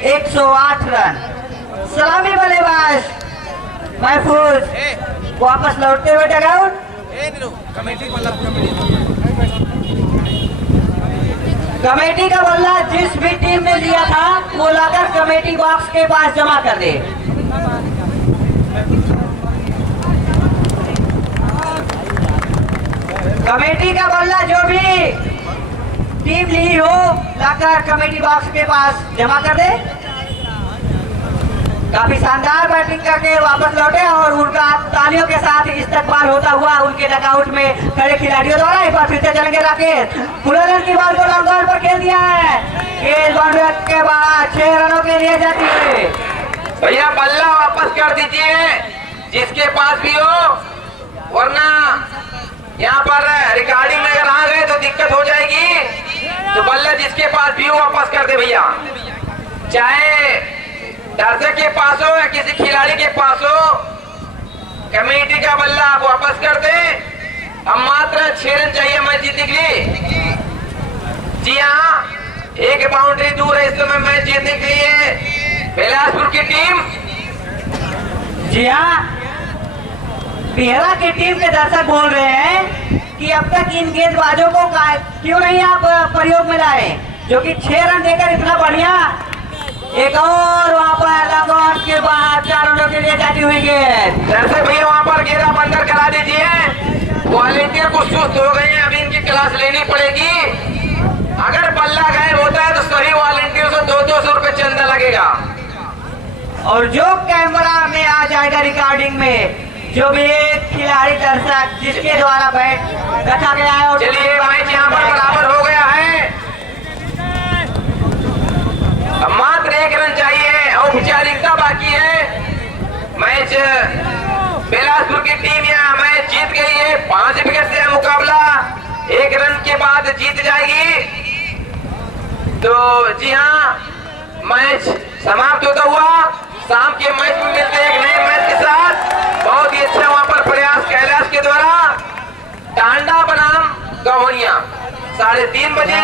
108 रन। सलामी बल्लेबाज महफूज वापस लौटते हुए डगआउट। कमेटी का बल्ला जिस भी टीम ने लिया था वो लाकर कमेटी बॉक्स के पास जमा कर दे। कमेटी का बल्ला जो भी टीम ली हो लाकर कमेटी बॉक्स के पास जमा कर दे। काफी शानदार बैटिंग करके वापस लौटे और उनका तालियों के साथ इस्तकबाल होता हुआ उनके डगआउट में खड़े खिलाड़ियों द्वारा। एक बार फिर से चलेंगे राकेश। फुलर की बॉल को लॉन्ग ऑन पर खेल दिया है। गेंद बाउंड्री के बाद 6 रनों के लिए जाती है। भैया बल्ला वापस कर दीजिए जिसके पास भी हो, वरना यहाँ पर रिकॉर्डिंग में अगर आ गए तो दिक्कत हो जाएगी। तो बल्ला जिसके पास भी हो वापस कर दे भैया, चाहे दर्शक के पास हो या किसी खिलाड़ी के पास हो। कमेटी का बल्ला आप वापस कर दें। हम मात्र 6 रन चाहिए मैच जीतने के लिए। जी हाँ, 1 बाउंड्री दूर है इस समय मैच जीतने के लिए बिलासपुर की टीम। जी हाँ, बिहरा की टीम के दर्शक बोल रहे हैं कि अब तक इन गेंदबाजों को क्यों नहीं आप प्रयोग में लाए, जो कि 6 रन देकर इतना बढ़िया। एक और वहाँ पर लगौट के बाहर 4 रनों के लिए जाती हुई गेंद। दर्शक भैया वहाँ पर घेरा बंदर करा दीजिए। वॉलेंटियर कुछ सुस्त हो गए हैं, अभी इनकी क्लास लेनी पड़ेगी। अगर बल्ला गायब होता है तो सभी वॉलेंटियर को 200-200 रुपए चंदा लगेगा। और जो कैमरा में आ जाएगा रिकॉर्डिंग में, जो भी एक खिलाड़ी दर्शक जिसके द्वारा बैट रखा गया है। और चलिए मैच यहाँ पर बराबर हो गया है। अब मात्र 1 रन चाहिए, औपचारिकता बाकी है। मैच बिलासपुर की टीम यहाँ मैच जीत गई है। 5 विकेट से मुकाबला 1 रन के बाद जीत जाएगी। तो जी हाँ, मैच समाप्त होता हुआ शाम के मैच में मिलते हैं एक नए मैच के साथ। बहुत ही अच्छा वहाँ पर प्रयास कैलाश के द्वारा। टांडा बनाम गवनिया 3:30 बजे।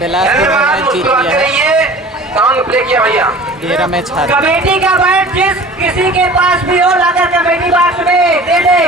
धन्यवाद, मुस्कुराते रहिए। सॉन्ग प्ले किया भैया। घेरा मैच हार। कमेटी का बैट जिस किसी के पास भी हो लाकर कमेटी बॉक्स में दे दे।